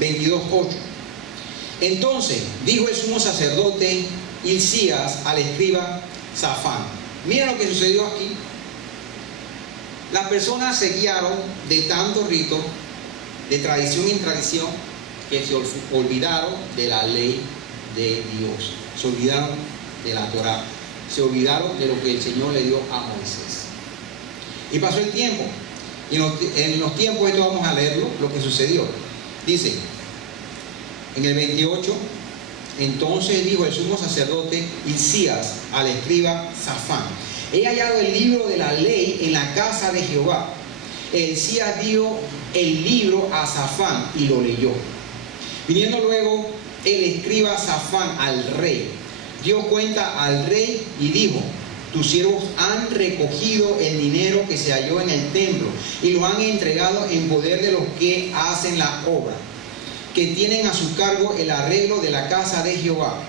22:8. Entonces dijo el sumo sacerdote Hilcías al escriba Safán. Mira lo que sucedió aquí. Las personas se guiaron de tanto rito, de tradición en tradición, que se olvidaron de la ley de Dios. Se olvidaron de la Torá. Se olvidaron de lo que el Señor le dio a Moisés. Y pasó el tiempo. Y en los tiempos, esto vamos a leerlo, lo que sucedió. Dice, en el 28, entonces dijo el sumo sacerdote Hilcías al escriba Safán: he hallado el libro de la ley en la casa de Jehová. Hilcías dio el libro a Safán y lo leyó. Viniendo luego el escriba Safán al rey, dio cuenta al rey y dijo: tus siervos han recogido el dinero que se halló en el templo y lo han entregado en poder de los que hacen la obra, que tienen a su cargo el arreglo de la casa de Jehová.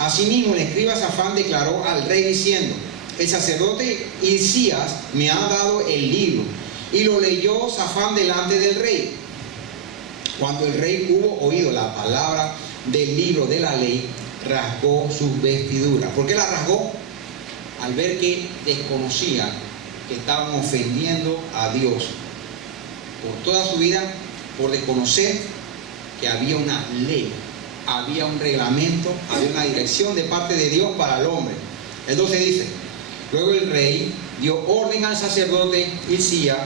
Asimismo el escriba Safán declaró al rey diciendo: el sacerdote Hilcías me ha dado el libro. Y lo leyó Safán delante del rey. Cuando el rey hubo oído la palabra del libro de la ley, rasgó sus vestiduras. ¿Por qué la rasgó? Al ver que desconocían que estaban ofendiendo a Dios por toda su vida, por desconocer que había una ley, había un reglamento, había una dirección de parte de Dios para el hombre. Entonces dice: luego el rey dio orden al sacerdote Hilcías,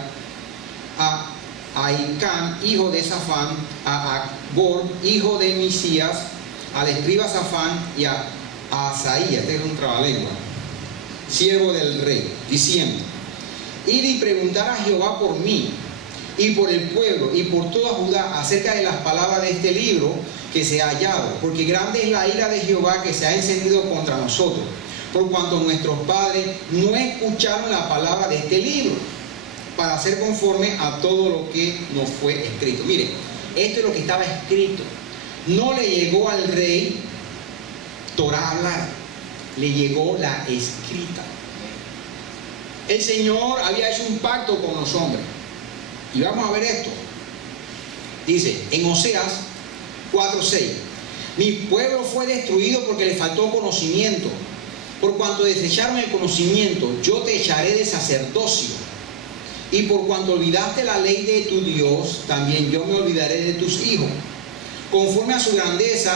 a Ahicam, hijo de Safán, a Acbor, hijo de Misías, al escriba Safán y a Asaías, este es un trabalengua, siervo del rey, diciendo: id y preguntar a Jehová por mí y por el pueblo y por toda Judá acerca de las palabras de este libro que se ha hallado, porque grande es la ira de Jehová que se ha encendido contra nosotros, por cuanto nuestros padres no escucharon la palabra de este libro, para hacer conforme a todo lo que nos fue escrito. Mire, esto es lo que estaba escrito. No le llegó al rey Torá hablar, le llegó la escrita. El Señor había hecho un pacto con los hombres. Y vamos a ver esto. Dice en Oseas 4:6: mi pueblo fue destruido porque le faltó conocimiento. Por cuanto desecharon el conocimiento, yo te echaré de sacerdocio. Y por cuanto olvidaste la ley de tu Dios, también yo me olvidaré de tus hijos. Conforme a su grandeza,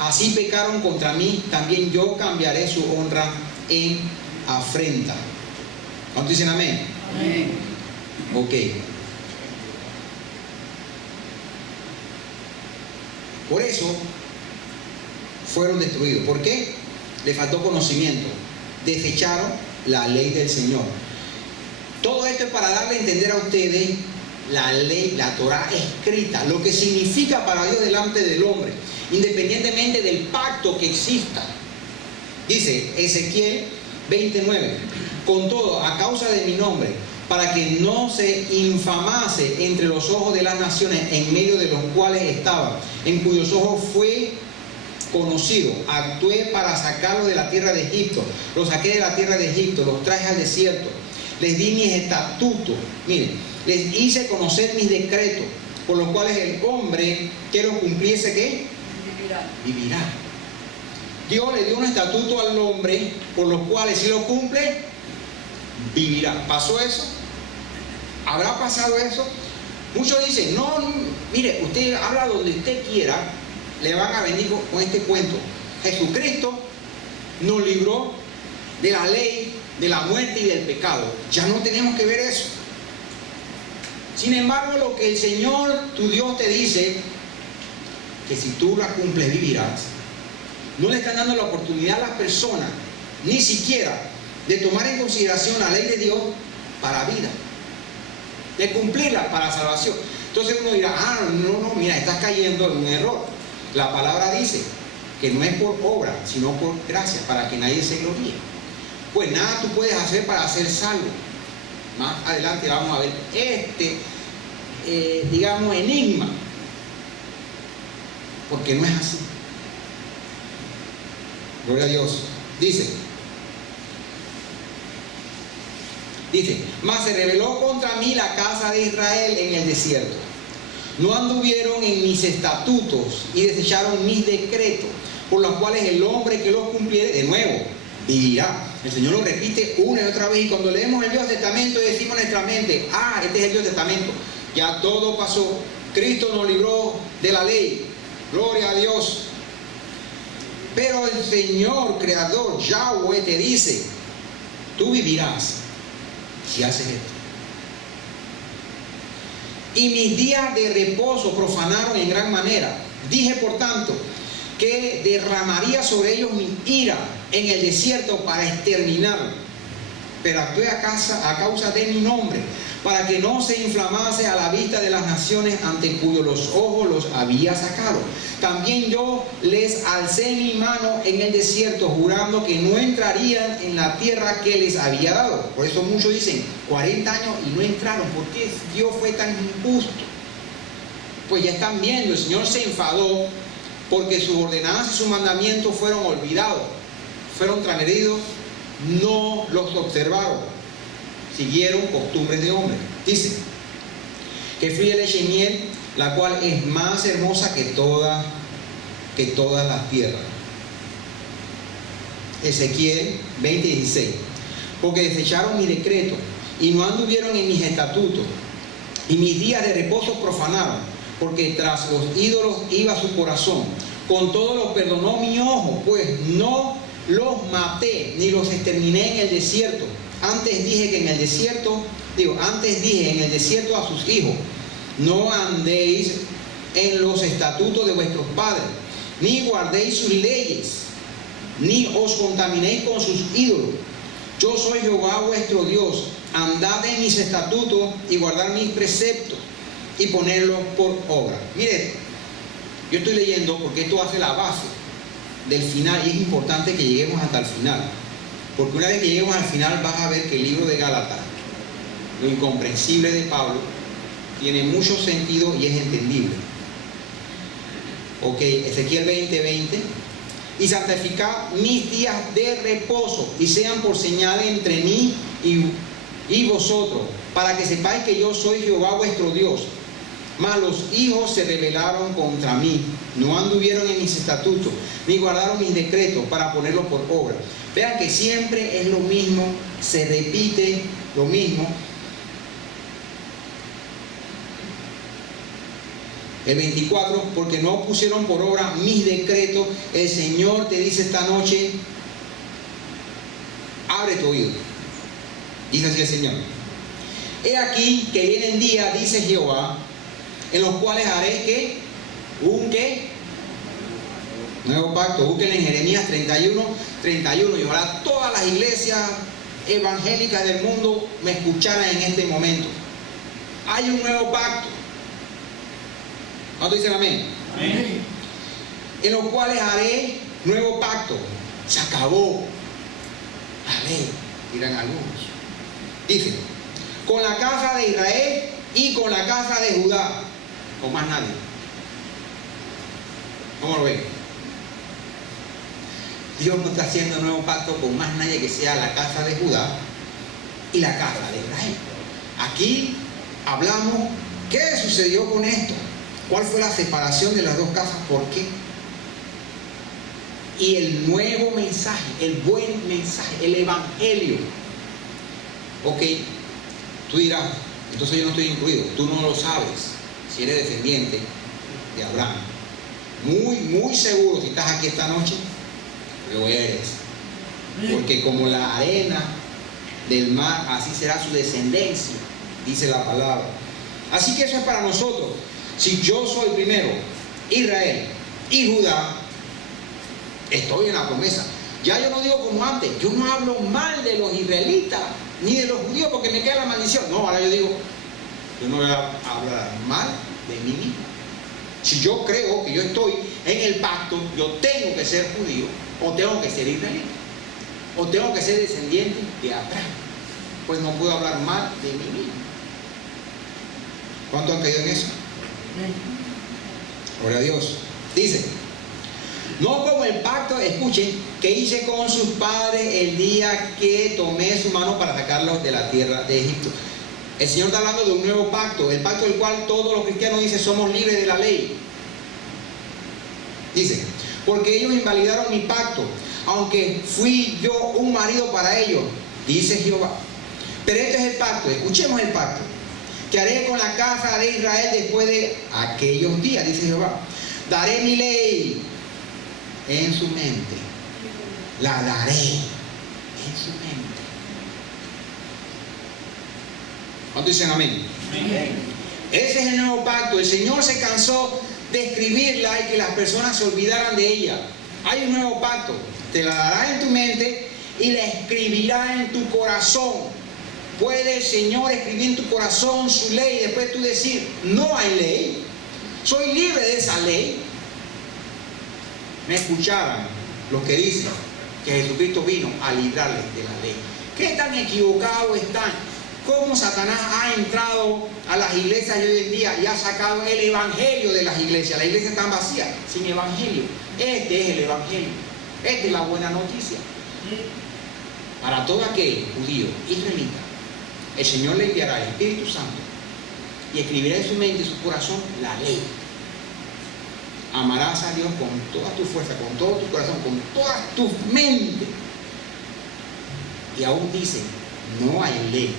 así pecaron contra mí, también yo cambiaré su honra en afrenta. ¿Cuántos dicen amén? Amén. Ok. Por eso fueron destruidos. ¿Por qué? Le faltó conocimiento. Desecharon la ley del Señor. Todo esto es para darle a entender a ustedes la ley, la Torá escrita, lo que significa para Dios delante del hombre, independientemente del pacto que exista. Dice Ezequiel 29: con todo, a causa de mi nombre, para que no se infamase entre los ojos de las naciones en medio de los cuales estaba, en cuyos ojos fue conocido, actué para sacarlos de la tierra de Egipto, los saqué de la tierra de Egipto, los traje al desierto, les di mis estatutos, miren, les hice conocer mis decretos, por los cuales el hombre que los cumpliese, ¿qué? Vivirá. Dios le dio un estatuto al hombre, por los cuales si lo cumple, vivirá. ¿Pasó eso? ¿Habrá pasado eso? Muchos dicen, no, mire, usted habla donde usted quiera, le van a venir con este cuento. Jesucristo nos libró de la ley, de la muerte y del pecado. Ya no tenemos que ver eso. Sin embargo, lo que el Señor, tu Dios, te dice, que si tú la cumples, vivirás. No le están dando la oportunidad a las personas, ni siquiera, de tomar en consideración la ley de Dios para vida, de cumplirla para salvación. Entonces uno dirá, no, mira, estás cayendo en un error. La palabra dice que no es por obra, sino por gracia, para que nadie se gloríe. Pues nada tú puedes hacer para ser salvo. Más adelante vamos a ver digamos, enigma, porque no es así. Gloria a Dios. Dice, mas se rebeló contra mí la casa de Israel en el desierto. No anduvieron en mis estatutos y desecharon mis decretos, por los cuales el hombre que los cumpliere, de nuevo, vivirá. El Señor lo repite una y otra vez, y cuando leemos el Viejo Testamento decimos en nuestra mente, este es el Viejo Testamento, ya todo pasó, Cristo nos libró de la ley, gloria a Dios. Pero el Señor Creador, Yahweh, te dice, tú vivirás si haces esto. Y mis días de reposo profanaron en gran manera. Dije, por tanto, que derramaría sobre ellos mi ira en el desierto para exterminarlo. Pero actué a causa de mi nombre, para que no se inflamase a la vista de las naciones ante cuyos los ojos los había sacado. También yo les alcé mi mano en el desierto, jurando que no entrarían en la tierra que les había dado. Por eso muchos dicen, 40 años y no entraron. ¿Por qué Dios fue tan injusto? Pues ya están viendo, el Señor se enfadó porque sus ordenanzas y sus mandamientos fueron olvidados, fueron transgredidos, no los observaron, siguieron costumbres de hombres. Dice que fluye leche y miel, la cual es más hermosa que todas las tierras. Ezequiel 20:16. Porque desecharon mi decreto y no anduvieron en mis estatutos, y mis días de reposo profanaron, porque tras los ídolos iba su corazón. Con todo los perdonó mi ojo, pues no los maté ni los exterminé en el desierto. Antes dije en el desierto a sus hijos, no andéis en los estatutos de vuestros padres, ni guardéis sus leyes, ni os contaminéis con sus ídolos. Yo soy Jehová vuestro Dios, andad en mis estatutos y guardad mis preceptos y ponerlos por obra. Mire, yo estoy leyendo porque esto hace la base del final, y es importante que lleguemos hasta el final, porque una vez que lleguemos al final vas a ver que el libro de Gálatas, lo incomprensible de Pablo, tiene mucho sentido y es entendible. Ok, Ezequiel 20:20. Y santificad mis días de reposo, y sean por señal entre mí y vosotros, para que sepáis que yo soy Jehová vuestro Dios. Mas los hijos se rebelaron contra mí, no anduvieron en mis estatutos, ni guardaron mis decretos para ponerlos por obra. Vean que siempre es lo mismo, se repite lo mismo. El 24, porque no pusieron por obra mis decretos. El Señor te dice esta noche, abre tu oído. Dice así el Señor. He aquí que vienen días, dice Jehová, en los cuales haré que un nuevo pacto. Busquen en Jeremías 31. Y ojalá todas las iglesias evangélicas del mundo me escucharan en este momento. Hay un nuevo pacto. ¿Cuántos dicen amén? Amén. En los cuales haré nuevo pacto. Se acabó la ley, dirán algunos. Dice, con la casa de Israel y con la casa de Judá. Con más nadie. ¿Cómo lo ven? Dios no está haciendo un nuevo pacto con más nadie que sea la casa de Judá y la casa de Israel. Aquí hablamos, ¿qué sucedió con esto? ¿Cuál fue la separación de las dos casas? ¿Por qué? Y el nuevo mensaje, el buen mensaje, el evangelio. Ok, tú dirás, entonces yo no estoy incluido. Tú no lo sabes si eres descendiente de Abraham. Muy seguro, si estás aquí esta noche, lo eres. Porque como la arena del mar, así será su descendencia, dice la palabra. Así que eso es para nosotros. Si yo soy primero Israel y Judá, estoy en la promesa. Ya yo no digo como antes, yo no hablo mal de los israelitas ni de los judíos porque me queda la maldición. No, ahora yo digo, yo no voy a hablar mal de mí mismo. Si yo creo que yo estoy en el pacto, yo tengo que ser judío o tengo que ser israelita o tengo que ser descendiente de Abraham. Pues no puedo hablar mal de mí mismo. ¿Cuántos han caído en eso? Gloria a Dios. Dice, no como el pacto, escuchen, que hice con sus padres el día que tomé su mano para sacarlos de la tierra de Egipto. El Señor está hablando de un nuevo pacto, el pacto del cual todos los cristianos dicen somos libres de la ley. Dice, porque ellos invalidaron mi pacto, aunque fui yo un marido para ellos, dice Jehová. Pero este es el pacto, escuchemos el pacto, que haré con la casa de Israel después de aquellos días, dice Jehová. Daré mi ley en su mente, la daré en su mente. ¿Cuántos dicen amén? Amén? Ese es el nuevo pacto. El Señor se cansó de escribirla y que las personas se olvidaran de ella. Hay un nuevo pacto. Te la dará en tu mente y la escribirá en tu corazón. Puede el Señor escribir en tu corazón su ley y después tú decir, no hay ley, soy libre de esa ley. Me escuchaban los que dicen que Jesucristo vino a librarles de la ley. ¿Qué tan equivocados están? ¿Cómo Satanás ha entrado a las iglesias de hoy en día y ha sacado el evangelio de las iglesias? Las iglesias están vacías, sin evangelio. Este es el evangelio. Esta es la buena noticia. Para todo aquel judío, israelita, el Señor le enviará el Espíritu Santo y escribirá en su mente y su corazón la ley. Amarás a Dios con toda tu fuerza, con todo tu corazón, con toda tu mente. Y aún dice, no hay ley.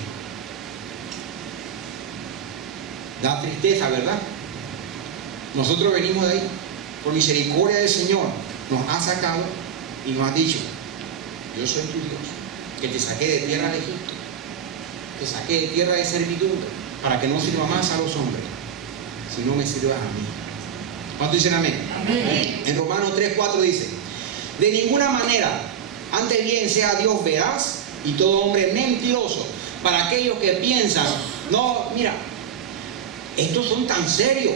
Da tristeza, ¿verdad? Nosotros venimos de ahí. Por misericordia del Señor nos ha sacado y nos ha dicho, yo soy tu Dios, que te saqué de tierra de Egipto, te saqué de tierra de servidumbre, para que no sirva más a los hombres, sino me sirvas a mí. ¿Cuántos dicen amén? Amén. En Romanos 3:4 dice, de ninguna manera, antes bien sea Dios veraz y todo hombre mentiroso, para aquellos que piensan, no, mira, estos son tan serios,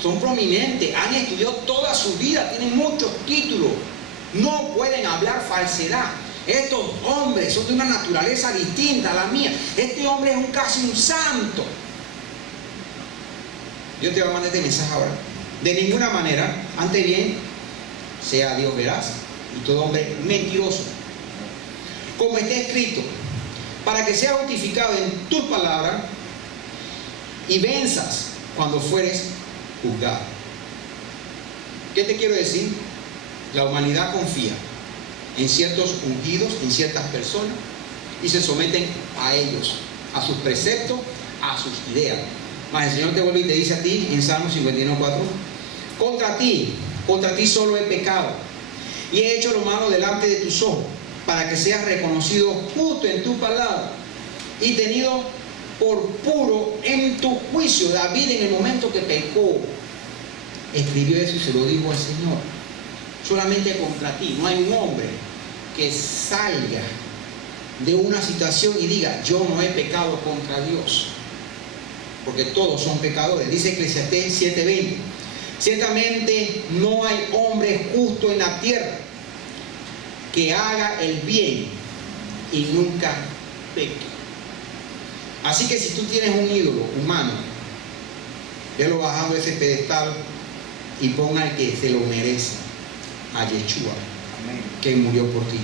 son prominentes, han estudiado toda su vida, tienen muchos títulos, no pueden hablar falsedad. Estos hombres son de una naturaleza distinta a la mía. Este hombre es casi un santo. Yo te voy a mandar este mensaje ahora. De ninguna manera, antes bien, sea Dios veraz y todo hombre mentiroso. Como está escrito, para que seas justificado en tus palabras y venzas cuando fueres juzgado. ¿Qué te quiero decir? La humanidad confía en ciertos ungidos, en ciertas personas, y se someten a ellos, a sus preceptos, a sus ideas. Mas el Señor te vuelve y te dice a ti en Salmo 51:4, contra ti solo he pecado y he hecho lo malo delante de tus ojos, para que seas reconocido justo en tu palabra y tenido por puro en tu juicio. David, en el momento que pecó, escribió eso y se lo dijo al Señor. Solamente contra ti. No hay un hombre que salga de una situación y diga, yo no he pecado contra Dios, porque todos son pecadores. Dice Eclesiastés 7:20, ciertamente no hay hombre justo en la tierra que haga el bien y nunca peque. Así que si tú tienes un ídolo humano, velo bajando ese pedestal y ponga al que se lo merece, a Yeshua, que murió por ti.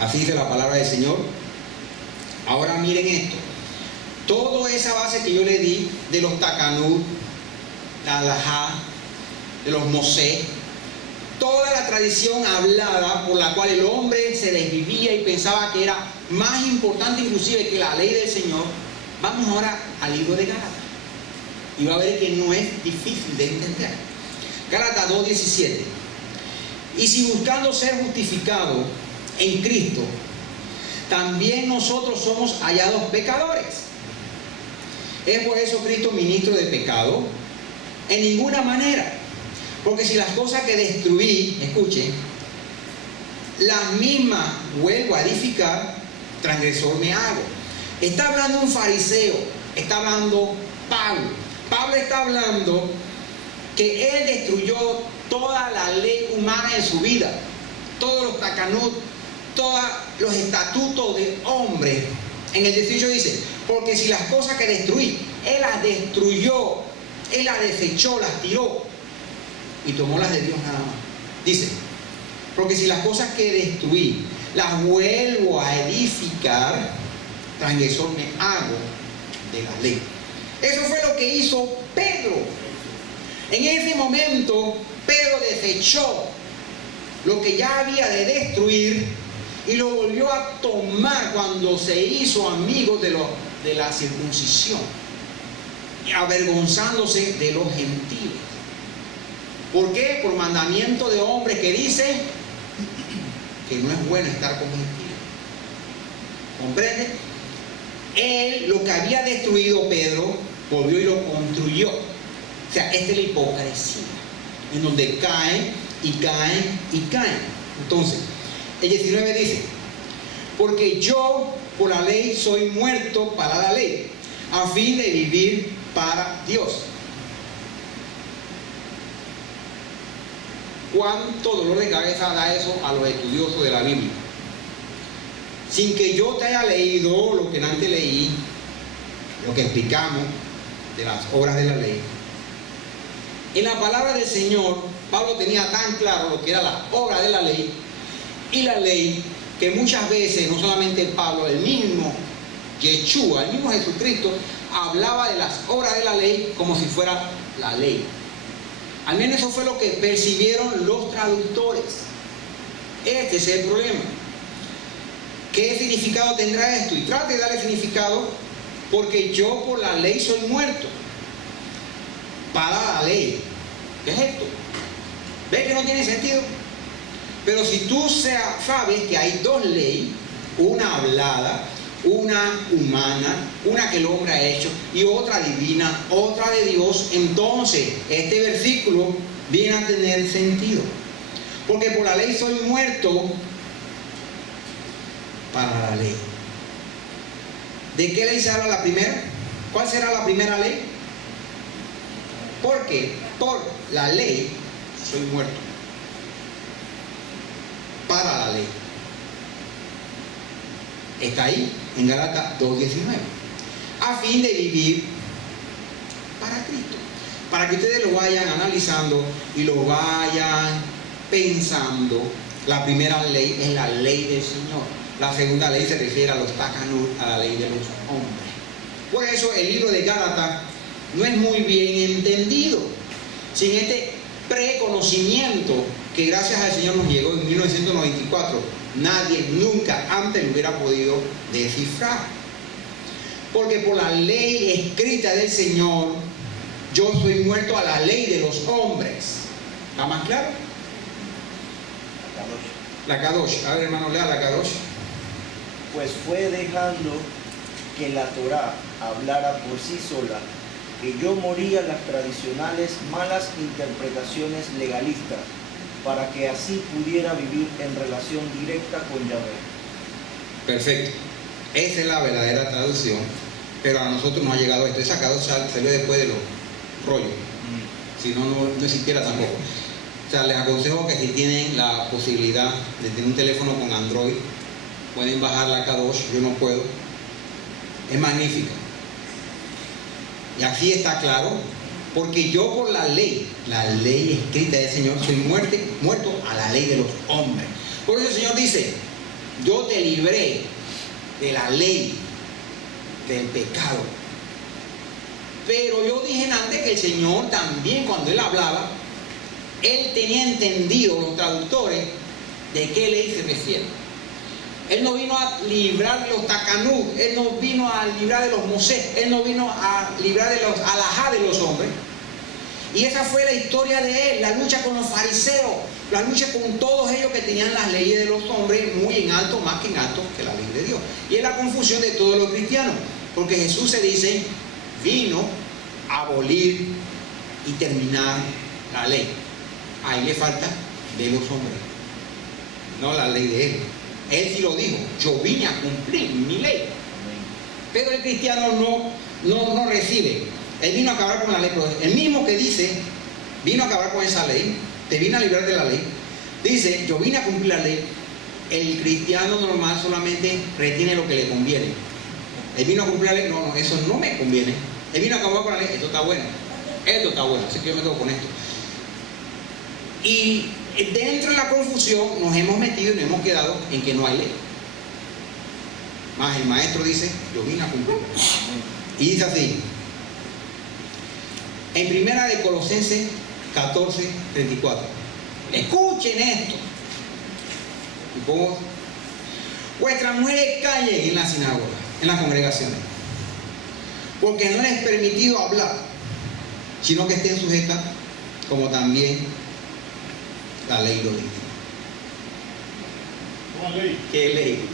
Así dice la palabra del Señor. Ahora miren esto. toda esa base que yo le di de los Takanut, la Alajá, de los Mosé, toda la tradición hablada por la cual el hombre se desvivía y pensaba que era más importante inclusive que la ley del Señor. Vamos ahora al libro de Gálatas y va a ver que no es difícil de entender. Gálatas 2:17. Y si buscando ser justificados en Cristo, también nosotros somos hallados pecadores. ¿Es por eso Cristo ministro de pecado? En ninguna manera. Porque si las cosas que destruí, escuchen, las mismas vuelvo a edificar, transgresor me hago. Está hablando un fariseo, está hablando Pablo. Pablo está hablando que él destruyó toda la ley humana en su vida, todos los takanut, todos los estatutos de hombre. En el 18 dice, porque si las cosas que destruí, él las destruyó, él las desechó, las tiró y tomó las de Dios nada más. Dice, porque si las cosas que destruí las vuelvo a edificar, transgresor me hago de la ley. Eso fue lo que hizo Pedro. En ese momento Pedro desechó lo que ya había de destruir y lo volvió a tomar cuando se hizo amigo de la circuncisión, avergonzándose de los gentiles. ¿Por qué? Por mandamiento de hombre que dice que no es bueno estar con gentiles. ¿Comprende? Él, lo que había destruido Pedro, volvió y lo construyó. O sea, esta es la hipocresía, en donde caen y caen y caen. Entonces, el 19 dice, porque yo por la ley soy muerto para la ley, a fin de vivir para Dios. ¿Cuánto dolor de cabeza da eso a los estudiosos de la Biblia? Sin que yo te haya leído lo que antes leí, lo que explicamos de las obras de la ley, en la palabra del Señor, Pablo tenía tan claro lo que era la obra de la ley y la ley, que muchas veces, no solamente Pablo, el mismo Yeshua, el mismo Jesucristo, hablaba de las obras de la ley como si fuera la ley. Al menos eso fue lo que percibieron los traductores. Este es el problema. ¿Qué significado tendrá esto? Y trate de darle significado, porque yo por la ley soy muerto. Para la ley. ¿Qué es esto? ¿Ves que no tiene sentido? Pero si tú sabes que hay dos leyes, una hablada, una humana, una que el hombre ha hecho y otra divina, otra de Dios, entonces este versículo viene a tener sentido. Porque por la ley soy muerto para la ley. ¿De qué ley se habla la primera? ¿Cuál será la primera ley? Porque por la ley soy muerto para la ley. Está ahí en Gálatas 2:19, a fin de vivir para Cristo, para que ustedes lo vayan analizando y lo vayan pensando. La primera ley es la ley del Señor, la segunda ley se refiere a los takanut, a la ley de los hombres. Por eso el libro de Gálatas no es muy bien entendido, sin este preconocimiento que gracias al Señor nos llegó en 1994. Nadie nunca antes lo hubiera podido descifrar. Porque por la ley escrita del Señor, yo soy muerto a la ley de los hombres. ¿Está más claro? La Kadosh. A ver, hermano, lea la Kadosh. Pues fue dejando que la Torá hablara por sí sola, que yo moría las tradicionales malas interpretaciones legalistas, para que así pudiera vivir en relación directa con Yahvé. Perfecto. Esa es la verdadera traducción, pero a nosotros nos ha llegado esto. Esa Kadosh salió después de los rollos. Si no, no existiera tampoco. O sea, les aconsejo que si tienen la posibilidad de tener un teléfono con Android, pueden bajar la Kadosh. Yo no puedo. Es magnífica. Y aquí está claro, porque yo por la ley escrita del Señor, soy muerto a la ley de los hombres. Por eso el Señor dice, yo te libré de la ley del pecado. Pero yo dije antes que el Señor también, cuando Él hablaba, Él tenía entendido, los traductores, de qué ley se refiere. Él no vino a librar de los tacanú, Él no vino a librar de los Mosés, Él no vino a librar de los alajá de los hombres. Y esa fue la historia de Él, la lucha con los fariseos, la lucha con todos ellos que tenían las leyes de los hombres muy en alto, más que en alto que la ley de Dios. Y es la confusión de todos los cristianos, porque Jesús se dice, vino a abolir y terminar la ley. Ahí le falta de los hombres, no la ley de Él. Él sí lo dijo, yo vine a cumplir mi ley. Pero el cristiano no recibe. Él vino a acabar con la ley. Pero el mismo que dice, vino a acabar con esa ley, te vino a librar de la ley, dice, yo vine a cumplir la ley. El cristiano normal solamente retiene lo que le conviene. Él vino a cumplir la ley, no, eso no me conviene. Él vino a acabar con la ley, esto está bueno, así que yo me quedo con esto. Y dentro de la confusión nos hemos metido y nos hemos quedado en que no hay ley. Más el maestro dice, yo vine a cumplir. Y dice así, en primera de Colosenses 14:34. Escuchen esto. Y pongo, vuestras mujeres callen en la sinagoga, en las congregaciones, porque no les es permitido hablar, sino que estén sujetas, como también la ley lo dice. ¿Cuál ley? ¿Qué ley?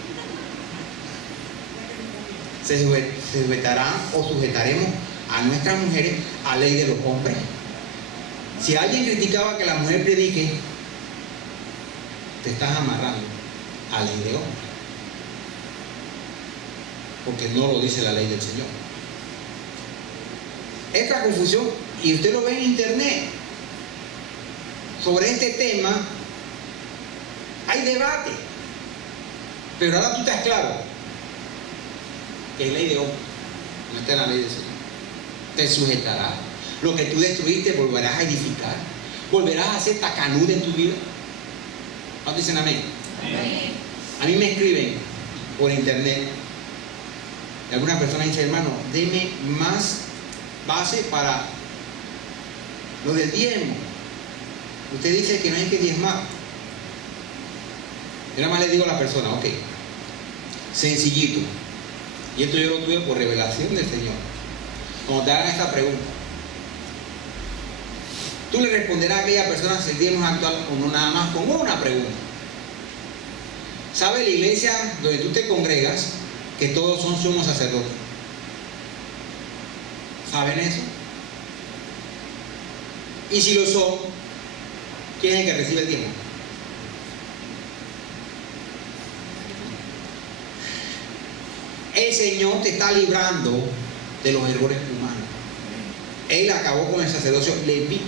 Se sujetarán o sujetaremos a nuestras mujeres a ley de los hombres. Si alguien criticaba que la mujer predique, te estás amarrando a ley de hombre, porque no lo dice la ley del Señor. Esta confusión, y usted lo ve en internet, sobre este tema hay debate, pero ahora tú estás claro que es ley de hombre, no está en la ley del Señor. Te sujetará. Lo que tú destruiste volverás a edificar, volverás a hacer tacanud en tu vida. ¿No dicen amén? Amén. A mí me escriben por internet y alguna persona dice, hermano, deme más base para lo del diezmo. Usted dice que no hay que diezmar. Yo nada más le digo a la persona, ok, sencillito, y esto yo lo tuve por revelación del Señor. Cuando te hagan esta pregunta, tú le responderás a aquella persona si el diezmo es actual o no, nada más con una pregunta. ¿Sabe la iglesia donde tú te congregas que todos son sumos sacerdotes? ¿Saben eso? Y si lo son, ¿quién es el que recibe el diezmo? El Señor te está librando de los errores humanos. Él acabó con el sacerdocio levítico.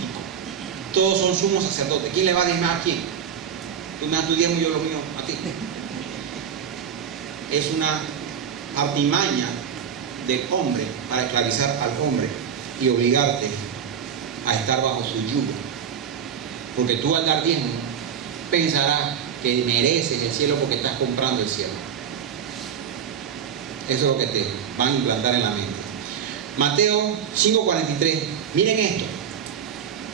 Todos son sumos sacerdotes. ¿Quién le va a diezmar a quién? Tú me das tu diezmo y yo lo mío a ti. Es una artimaña del hombre para esclavizar al hombre y obligarte a estar bajo su yugo. Porque tú al dar diezmo pensarás que mereces el cielo porque estás comprando el cielo. Eso es lo que te van a implantar en la mente. Mateo 5:43. Miren esto.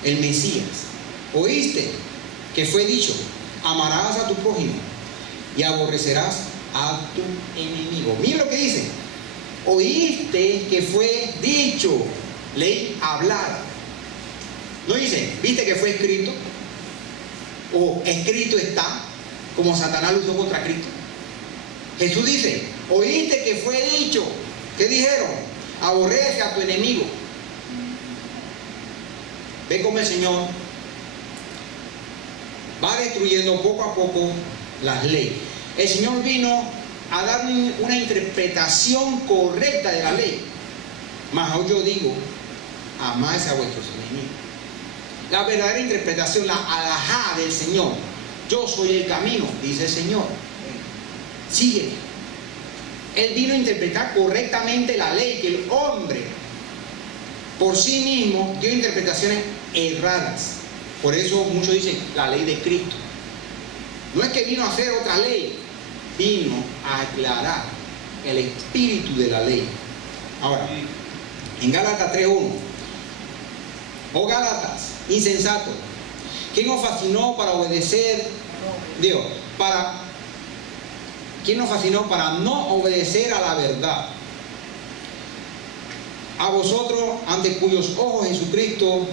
El Mesías. Oíste que fue dicho, amarás a tu prójimo y aborrecerás a tu enemigo. Miren lo que dice. Oíste que fue dicho, ley hablada. No dice, viste que fue escrito, o escrito está, como Satanás lo usó contra Cristo. Jesús dice, oíste que fue dicho. ¿Qué dijeron? Aborrece a tu enemigo. Ve cómo el Señor va destruyendo poco a poco las leyes. El Señor vino a dar una interpretación correcta de la ley. Mas hoy yo digo, amáis a vuestros enemigos. La verdadera interpretación, la alajá del Señor. Yo soy el camino, dice el Señor. Sígueme. Él vino a interpretar correctamente la ley, que el hombre por sí mismo dio interpretaciones erradas. Por eso muchos dicen la ley de Cristo. No es que vino a hacer otra ley, vino a aclarar el espíritu de la ley Ahora, en Gálatas 3:1. Oh Gálatas, insensatos, ¿quién os fascinó para obedecer? Dios, ¿quién nos fascinó para no obedecer a la verdad? A vosotros, ante cuyos ojos Jesucristo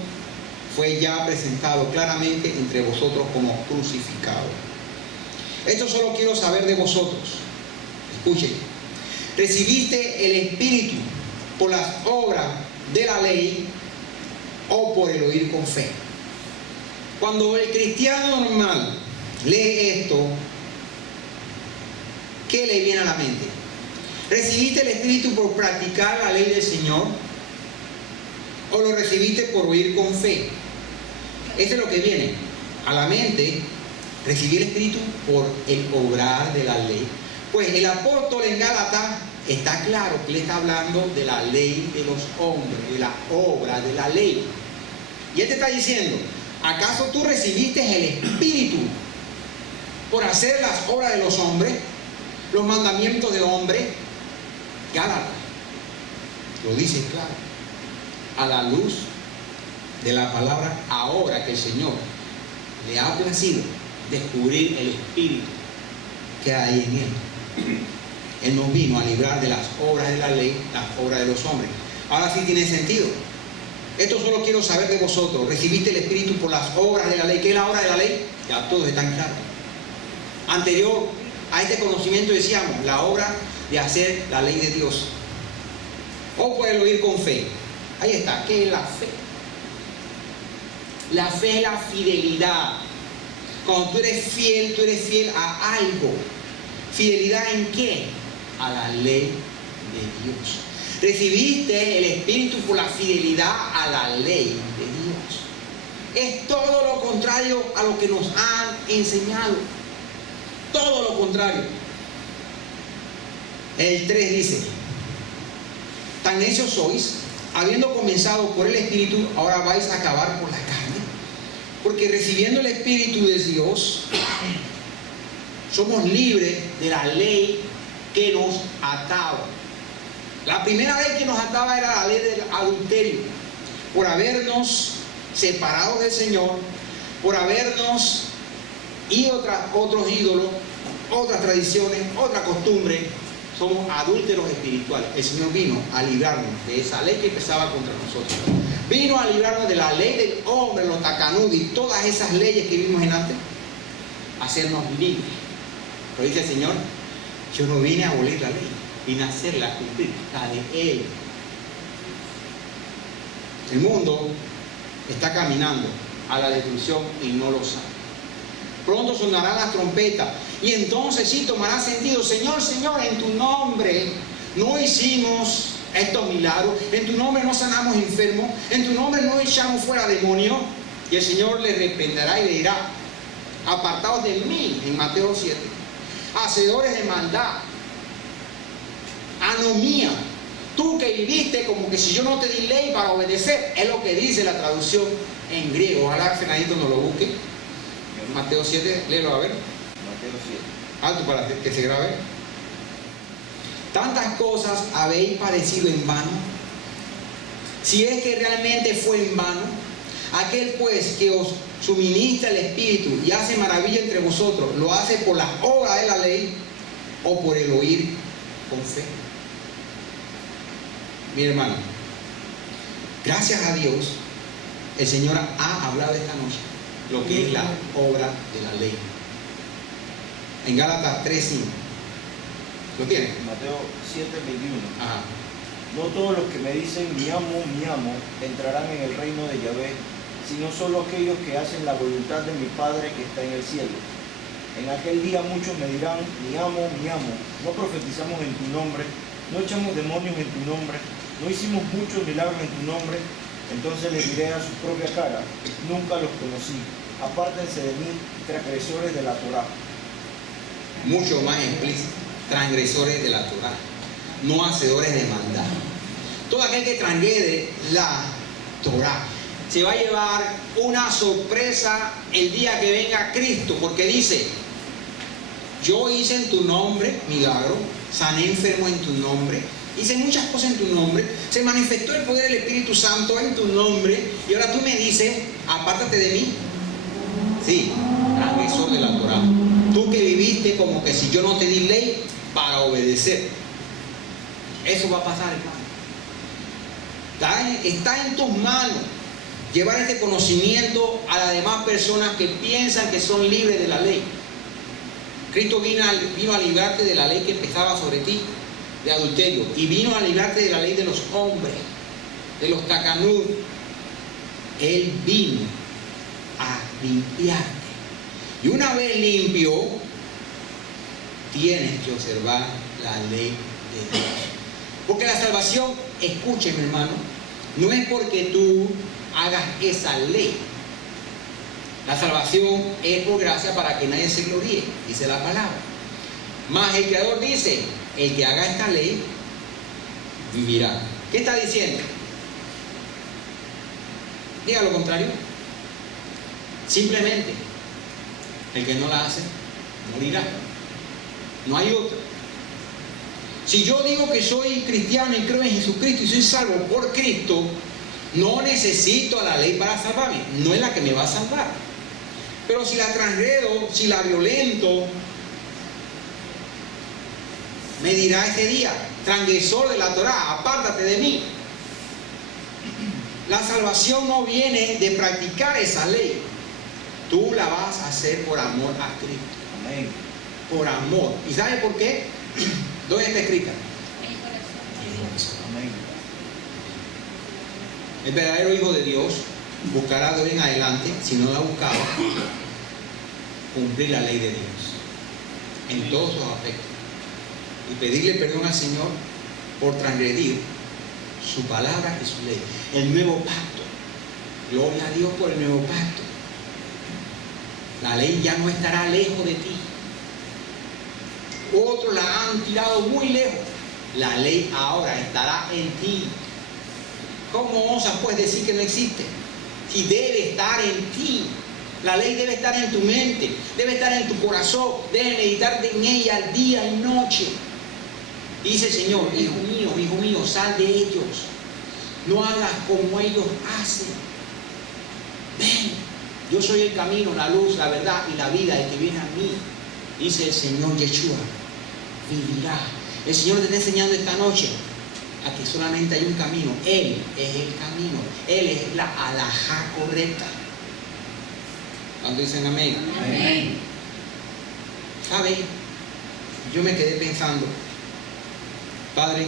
fue ya presentado claramente entre vosotros como crucificado. Esto solo quiero saber de vosotros. Escuchen. ¿Recibiste el Espíritu por las obras de la ley o por el oír con fe? Cuando el cristiano normal lee esto, ¿qué le viene a la mente? ¿Recibiste el Espíritu por practicar la ley del Señor? ¿O lo recibiste por oír con fe? Esto es lo que viene a la mente. Recibí el Espíritu por el obrar de la ley. Pues el apóstol en Gálatas está claro que le está hablando de la ley de los hombres, de la obra de la ley. Y él te está diciendo, ¿acaso tú recibiste el Espíritu por hacer las obras de los hombres, los mandamientos de hombres? Gálatas lo dice claro, a la luz de la palabra, ahora que el Señor le ha placido descubrir el Espíritu que hay en él. Él nos vino a librar de las obras de la ley, las obras de los hombres. Ahora sí tiene sentido. Esto solo quiero saber de vosotros. ¿Recibiste el Espíritu por las obras de la ley? ¿Qué es la obra de la ley? Ya todos están claros. Anterior a este conocimiento decíamos, la obra de hacer la ley de Dios. O por el oír con fe. Ahí está. ¿Qué es la fe? La fe es la fidelidad. Cuando tú eres fiel a algo. ¿Fidelidad en qué? A la ley de Dios. Recibiste el Espíritu por la fidelidad a la ley de Dios. Es todo lo contrario a lo que nos han enseñado. Todo lo contrario. El 3 dice, tan necios sois, habiendo comenzado por el Espíritu, ahora vais a acabar por la carne. Porque recibiendo el Espíritu de Dios, somos libres de la ley que nos ataba. La primera ley que nos ataba era la ley del adulterio, por habernos separado del Señor, por habernos ido tras otros ídolos, otras tradiciones, otra costumbre. Somos adúlteros espirituales. El Señor vino a librarnos de esa ley que pesaba contra nosotros. Vino a librarnos de la ley del hombre, los tacanudos y todas esas leyes que vimos en antes, a hacernos libres. Pero dice el Señor, yo no vine a abolir la ley, vine a hacerla cumplir, la de Él. El mundo está caminando a la destrucción y no lo sabe. Pronto sonará la trompeta y entonces sí tomará sentido. Señor, Señor, en tu nombre no hicimos estos milagros, en tu nombre no sanamos enfermos, en tu nombre no echamos fuera demonios. Y el Señor le reprenderá y le dirá, apartados de mí, en Mateo 7, hacedores de maldad, anomía, tú que viviste como que si yo no te di ley para obedecer, es lo que dice la traducción en griego. Ojalá Fernandito nos lo busque. Mateo 7, léelo a ver. Mateo 7. Alto para que se grabe. Tantas cosas habéis padecido en vano. Si es que realmente fue en vano, aquel pues que os suministra el Espíritu y hace maravilla entre vosotros, ¿lo hace por las obras de la ley o por el oír con fe? Mi hermano, gracias a Dios, el Señor ha hablado esta noche lo que es la obra de la ley. En Gálatas 3:5. ¿Lo tiene? Mateo 7:21. Ajá. No todos los que me dicen mi amo, entrarán en el reino de Yahvé, sino solo aquellos que hacen la voluntad de mi Padre que está en el cielo. En aquel día muchos me dirán, mi amo, no profetizamos en tu nombre, no echamos demonios en tu nombre, no hicimos muchos milagros en tu nombre. Entonces les diré a su propia cara, nunca los conocí, apártense de mí, transgresores de la Torá. Mucho más explícito, transgresores de la Torá, no hacedores de maldad. Todo aquel que transgrede la Torá se va a llevar una sorpresa el día que venga Cristo, porque dice, yo hice en tu nombre milagro, sané enfermo en tu nombre, hice muchas cosas en tu nombre, se manifestó el poder del Espíritu Santo en tu nombre, y ahora tú me dices, apártate de mí. Sí, transgresor de la Torá. Tú que viviste como que si yo no te di ley para obedecer. Eso va a pasar, hermano. Está en tus manos llevar este conocimiento a las demás personas que piensan que son libres de la ley. Cristo vino a librarte de la ley que pesaba sobre ti, de adulterio, y vino a librarte de la ley de los hombres, de los tacanú. Él vino a limpiarte. Y una vez limpio, tienes que observar la ley de Dios. Porque la salvación, escúcheme, hermano, no es porque tú hagas esa ley. La salvación es por gracia para que nadie se gloríe, dice la palabra. Mas el Creador dice, el que haga esta ley vivirá. ¿Qué está diciendo? Diga lo contrario. Simplemente, el que no la hace, morirá. No hay otro. Si yo digo que soy cristiano y creo en Jesucristo y soy salvo por Cristo, no necesito a la ley para salvarme. No es la que me va a salvar. Pero si la transgredo, si la violento, me dirá ese día, transgresor de la Torá, apártate de mí. La salvación no viene de practicar esa ley. Tú la vas a hacer por amor a Cristo. Amén. Por amor. ¿Y sabe por qué? ¿Dónde está escrita? Amén. El verdadero Hijo de Dios buscará de hoy en adelante, si no la buscaba, cumplir la ley de Dios en todos sus aspectos y pedirle perdón al Señor por transgredir su palabra y su ley. El nuevo pacto. Gloria a Dios por el nuevo pacto. La ley ya no estará lejos de ti. Otros la han tirado muy lejos. La ley ahora estará en ti. ¿Cómo osas pues decir que no existe? Si debe estar en ti. La ley debe estar en tu mente, debe estar en tu corazón, debe meditarte en ella día y noche. Dice el Señor, hijo mío, sal de ellos. No hagas como ellos hacen. Ven, yo soy el camino, la luz, la verdad y la vida. El que viene a mí, dice el Señor Yeshua, vivirá. El Señor te está enseñando esta noche a que solamente hay un camino. Él es el camino. Él es la alajá correcta. ¿Cuánto dicen amén? Amén. ¿Sabe? Yo me quedé pensando, Padre,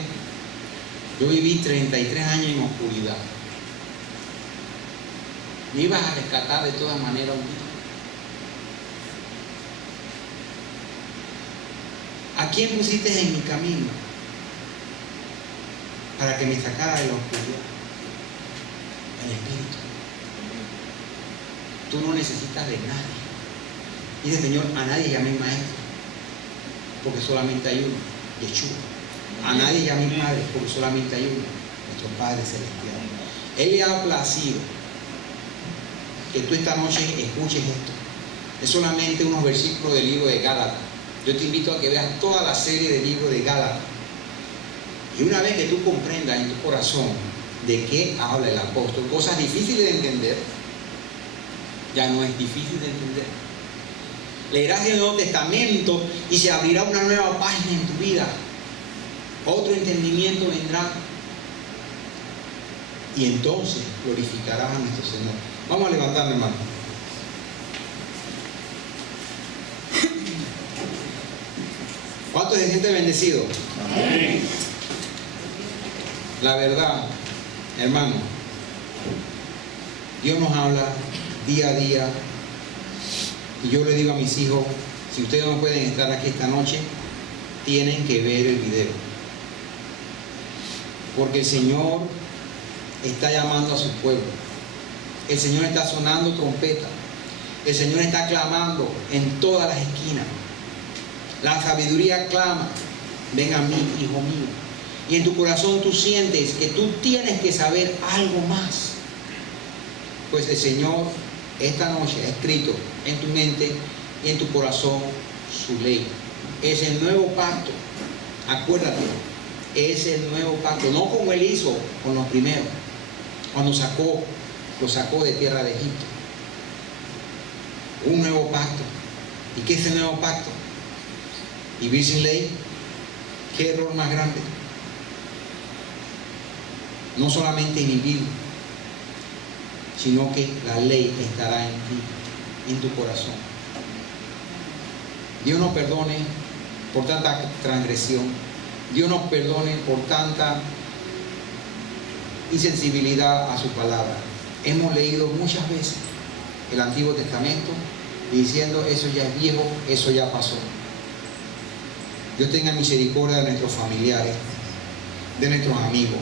yo viví 33 años en oscuridad. ¿Me ibas a rescatar de todas maneras un día? ¿A quién pusiste en mi camino para que me sacara de la oscuridad? El Espíritu. Tú no necesitas de nadie. Dice Señor, a nadie llaméis maestro, porque solamente hay uno, Yeshua. A nadie llaméis Padre, porque solamente hay uno, nuestro Padre Celestial. Él le ha placido que tú esta noche escuches esto. Es solamente unos versículos del libro de Gálatas. Yo te invito a que veas toda la serie del libro de Gálatas. Y una vez que tú comprendas en tu corazón de qué habla el apóstol, cosas difíciles de entender, ya no es difícil de entender. Leerás el Nuevo Testamento y se abrirá una nueva página en tu vida. Otro entendimiento vendrá. Y entonces glorificarás a nuestro Señor. Vamos a levantarnos, hermano. ¿Cuántos se sienten bendecidos? Amén. La verdad, hermano, Dios nos habla día a día. Y yo le digo a mis hijos, si ustedes no pueden estar aquí esta noche, tienen que ver el video. Porque el Señor está llamando a su pueblo. El Señor está sonando trompeta. El Señor está clamando en todas las esquinas. La sabiduría clama, ven a mí, hijo mío. Y en tu corazón tú sientes que tú tienes que saber algo más. Pues el Señor esta noche ha escrito en tu mente y en tu corazón su ley. Es el nuevo pacto. Acuérdate, es el nuevo pacto, no como Él hizo con los primeros, cuando lo sacó de tierra de Egipto. Un nuevo pacto. ¿Y qué es el nuevo pacto? Vivir sin ley. ¿Qué error más grande? No solamente vivir, sino que la ley estará en ti, en tu corazón. Dios nos perdone por tanta transgresión. Dios nos perdone por tanta insensibilidad a su palabra. Hemos leído muchas veces el Antiguo Testamento diciendo eso ya es viejo, eso ya pasó. Dios tenga misericordia de nuestros familiares, de nuestros amigos,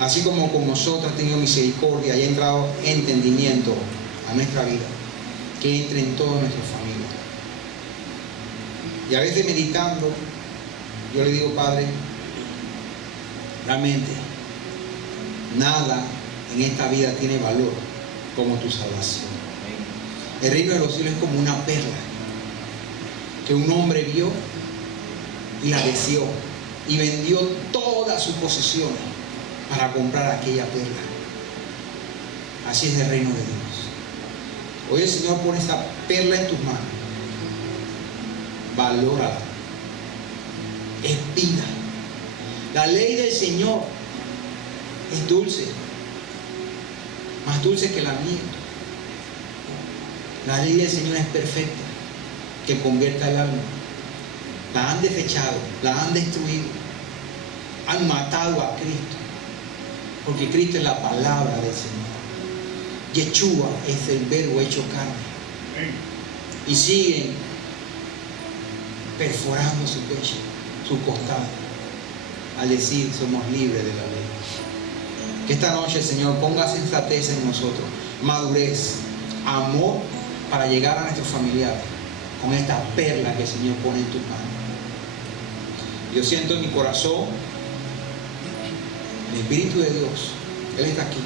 así como con nosotros ha tenido misericordia y ha entrado entendimiento a nuestra vida, que entre en toda nuestra familia. Y a veces meditando, yo le digo, Padre, realmente nada en esta vida tiene valor como tu salvación. El reino de los cielos es como una perla que un hombre vio y la deseó y vendió todas sus posesiones para comprar aquella perla. Así es el reino de Dios. Hoy el Señor pone esta perla en tus manos. Valórala. Es vida. La ley del Señor es dulce, más dulce que la miel. La ley del Señor es perfecta, que convierta el alma. La han desechado, la han destruido, han matado a Cristo, porque Cristo es la palabra del Señor. Yeshua es el verbo hecho carne. Y siguen perforando su pecho, su costado, al decir somos libres de la ley. Que esta noche el Señor ponga sensatez en nosotros, madurez, amor para llegar a nuestros familiares con esta perla que el Señor pone en tus manos. Yo siento en mi corazón el Espíritu de Dios. Él está aquí.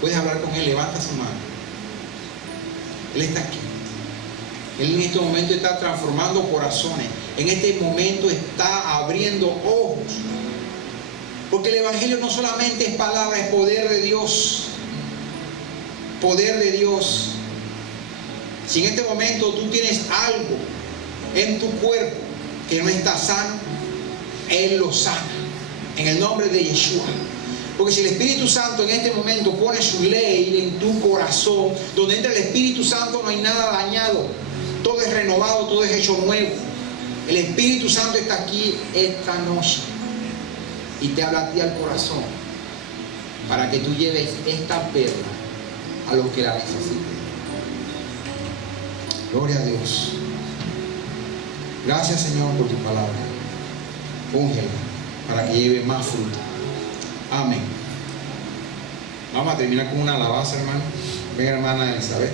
Puedes hablar con Él, levanta su mano. Él está aquí. Él en este momento está transformando corazones. En este momento está abriendo ojos. Porque el Evangelio no solamente es palabra, es poder de Dios. Poder de Dios. Si en este momento tú tienes algo en tu cuerpo que no está sano, Él lo sana. En el nombre de Yeshua. Porque si el Espíritu Santo en este momento pone su ley en tu corazón, donde entra el Espíritu Santo no hay nada dañado. Todo es renovado, todo es hecho nuevo. El Espíritu Santo está aquí esta noche y te habla a ti al corazón para que tú lleves esta perla a los que la necesiten. Gloria a Dios. Gracias, Señor, por tu palabra. Úngela para que lleve más fruto. Amén. Vamos a terminar con una alabanza, hermano. Venga, hermana Elizabeth.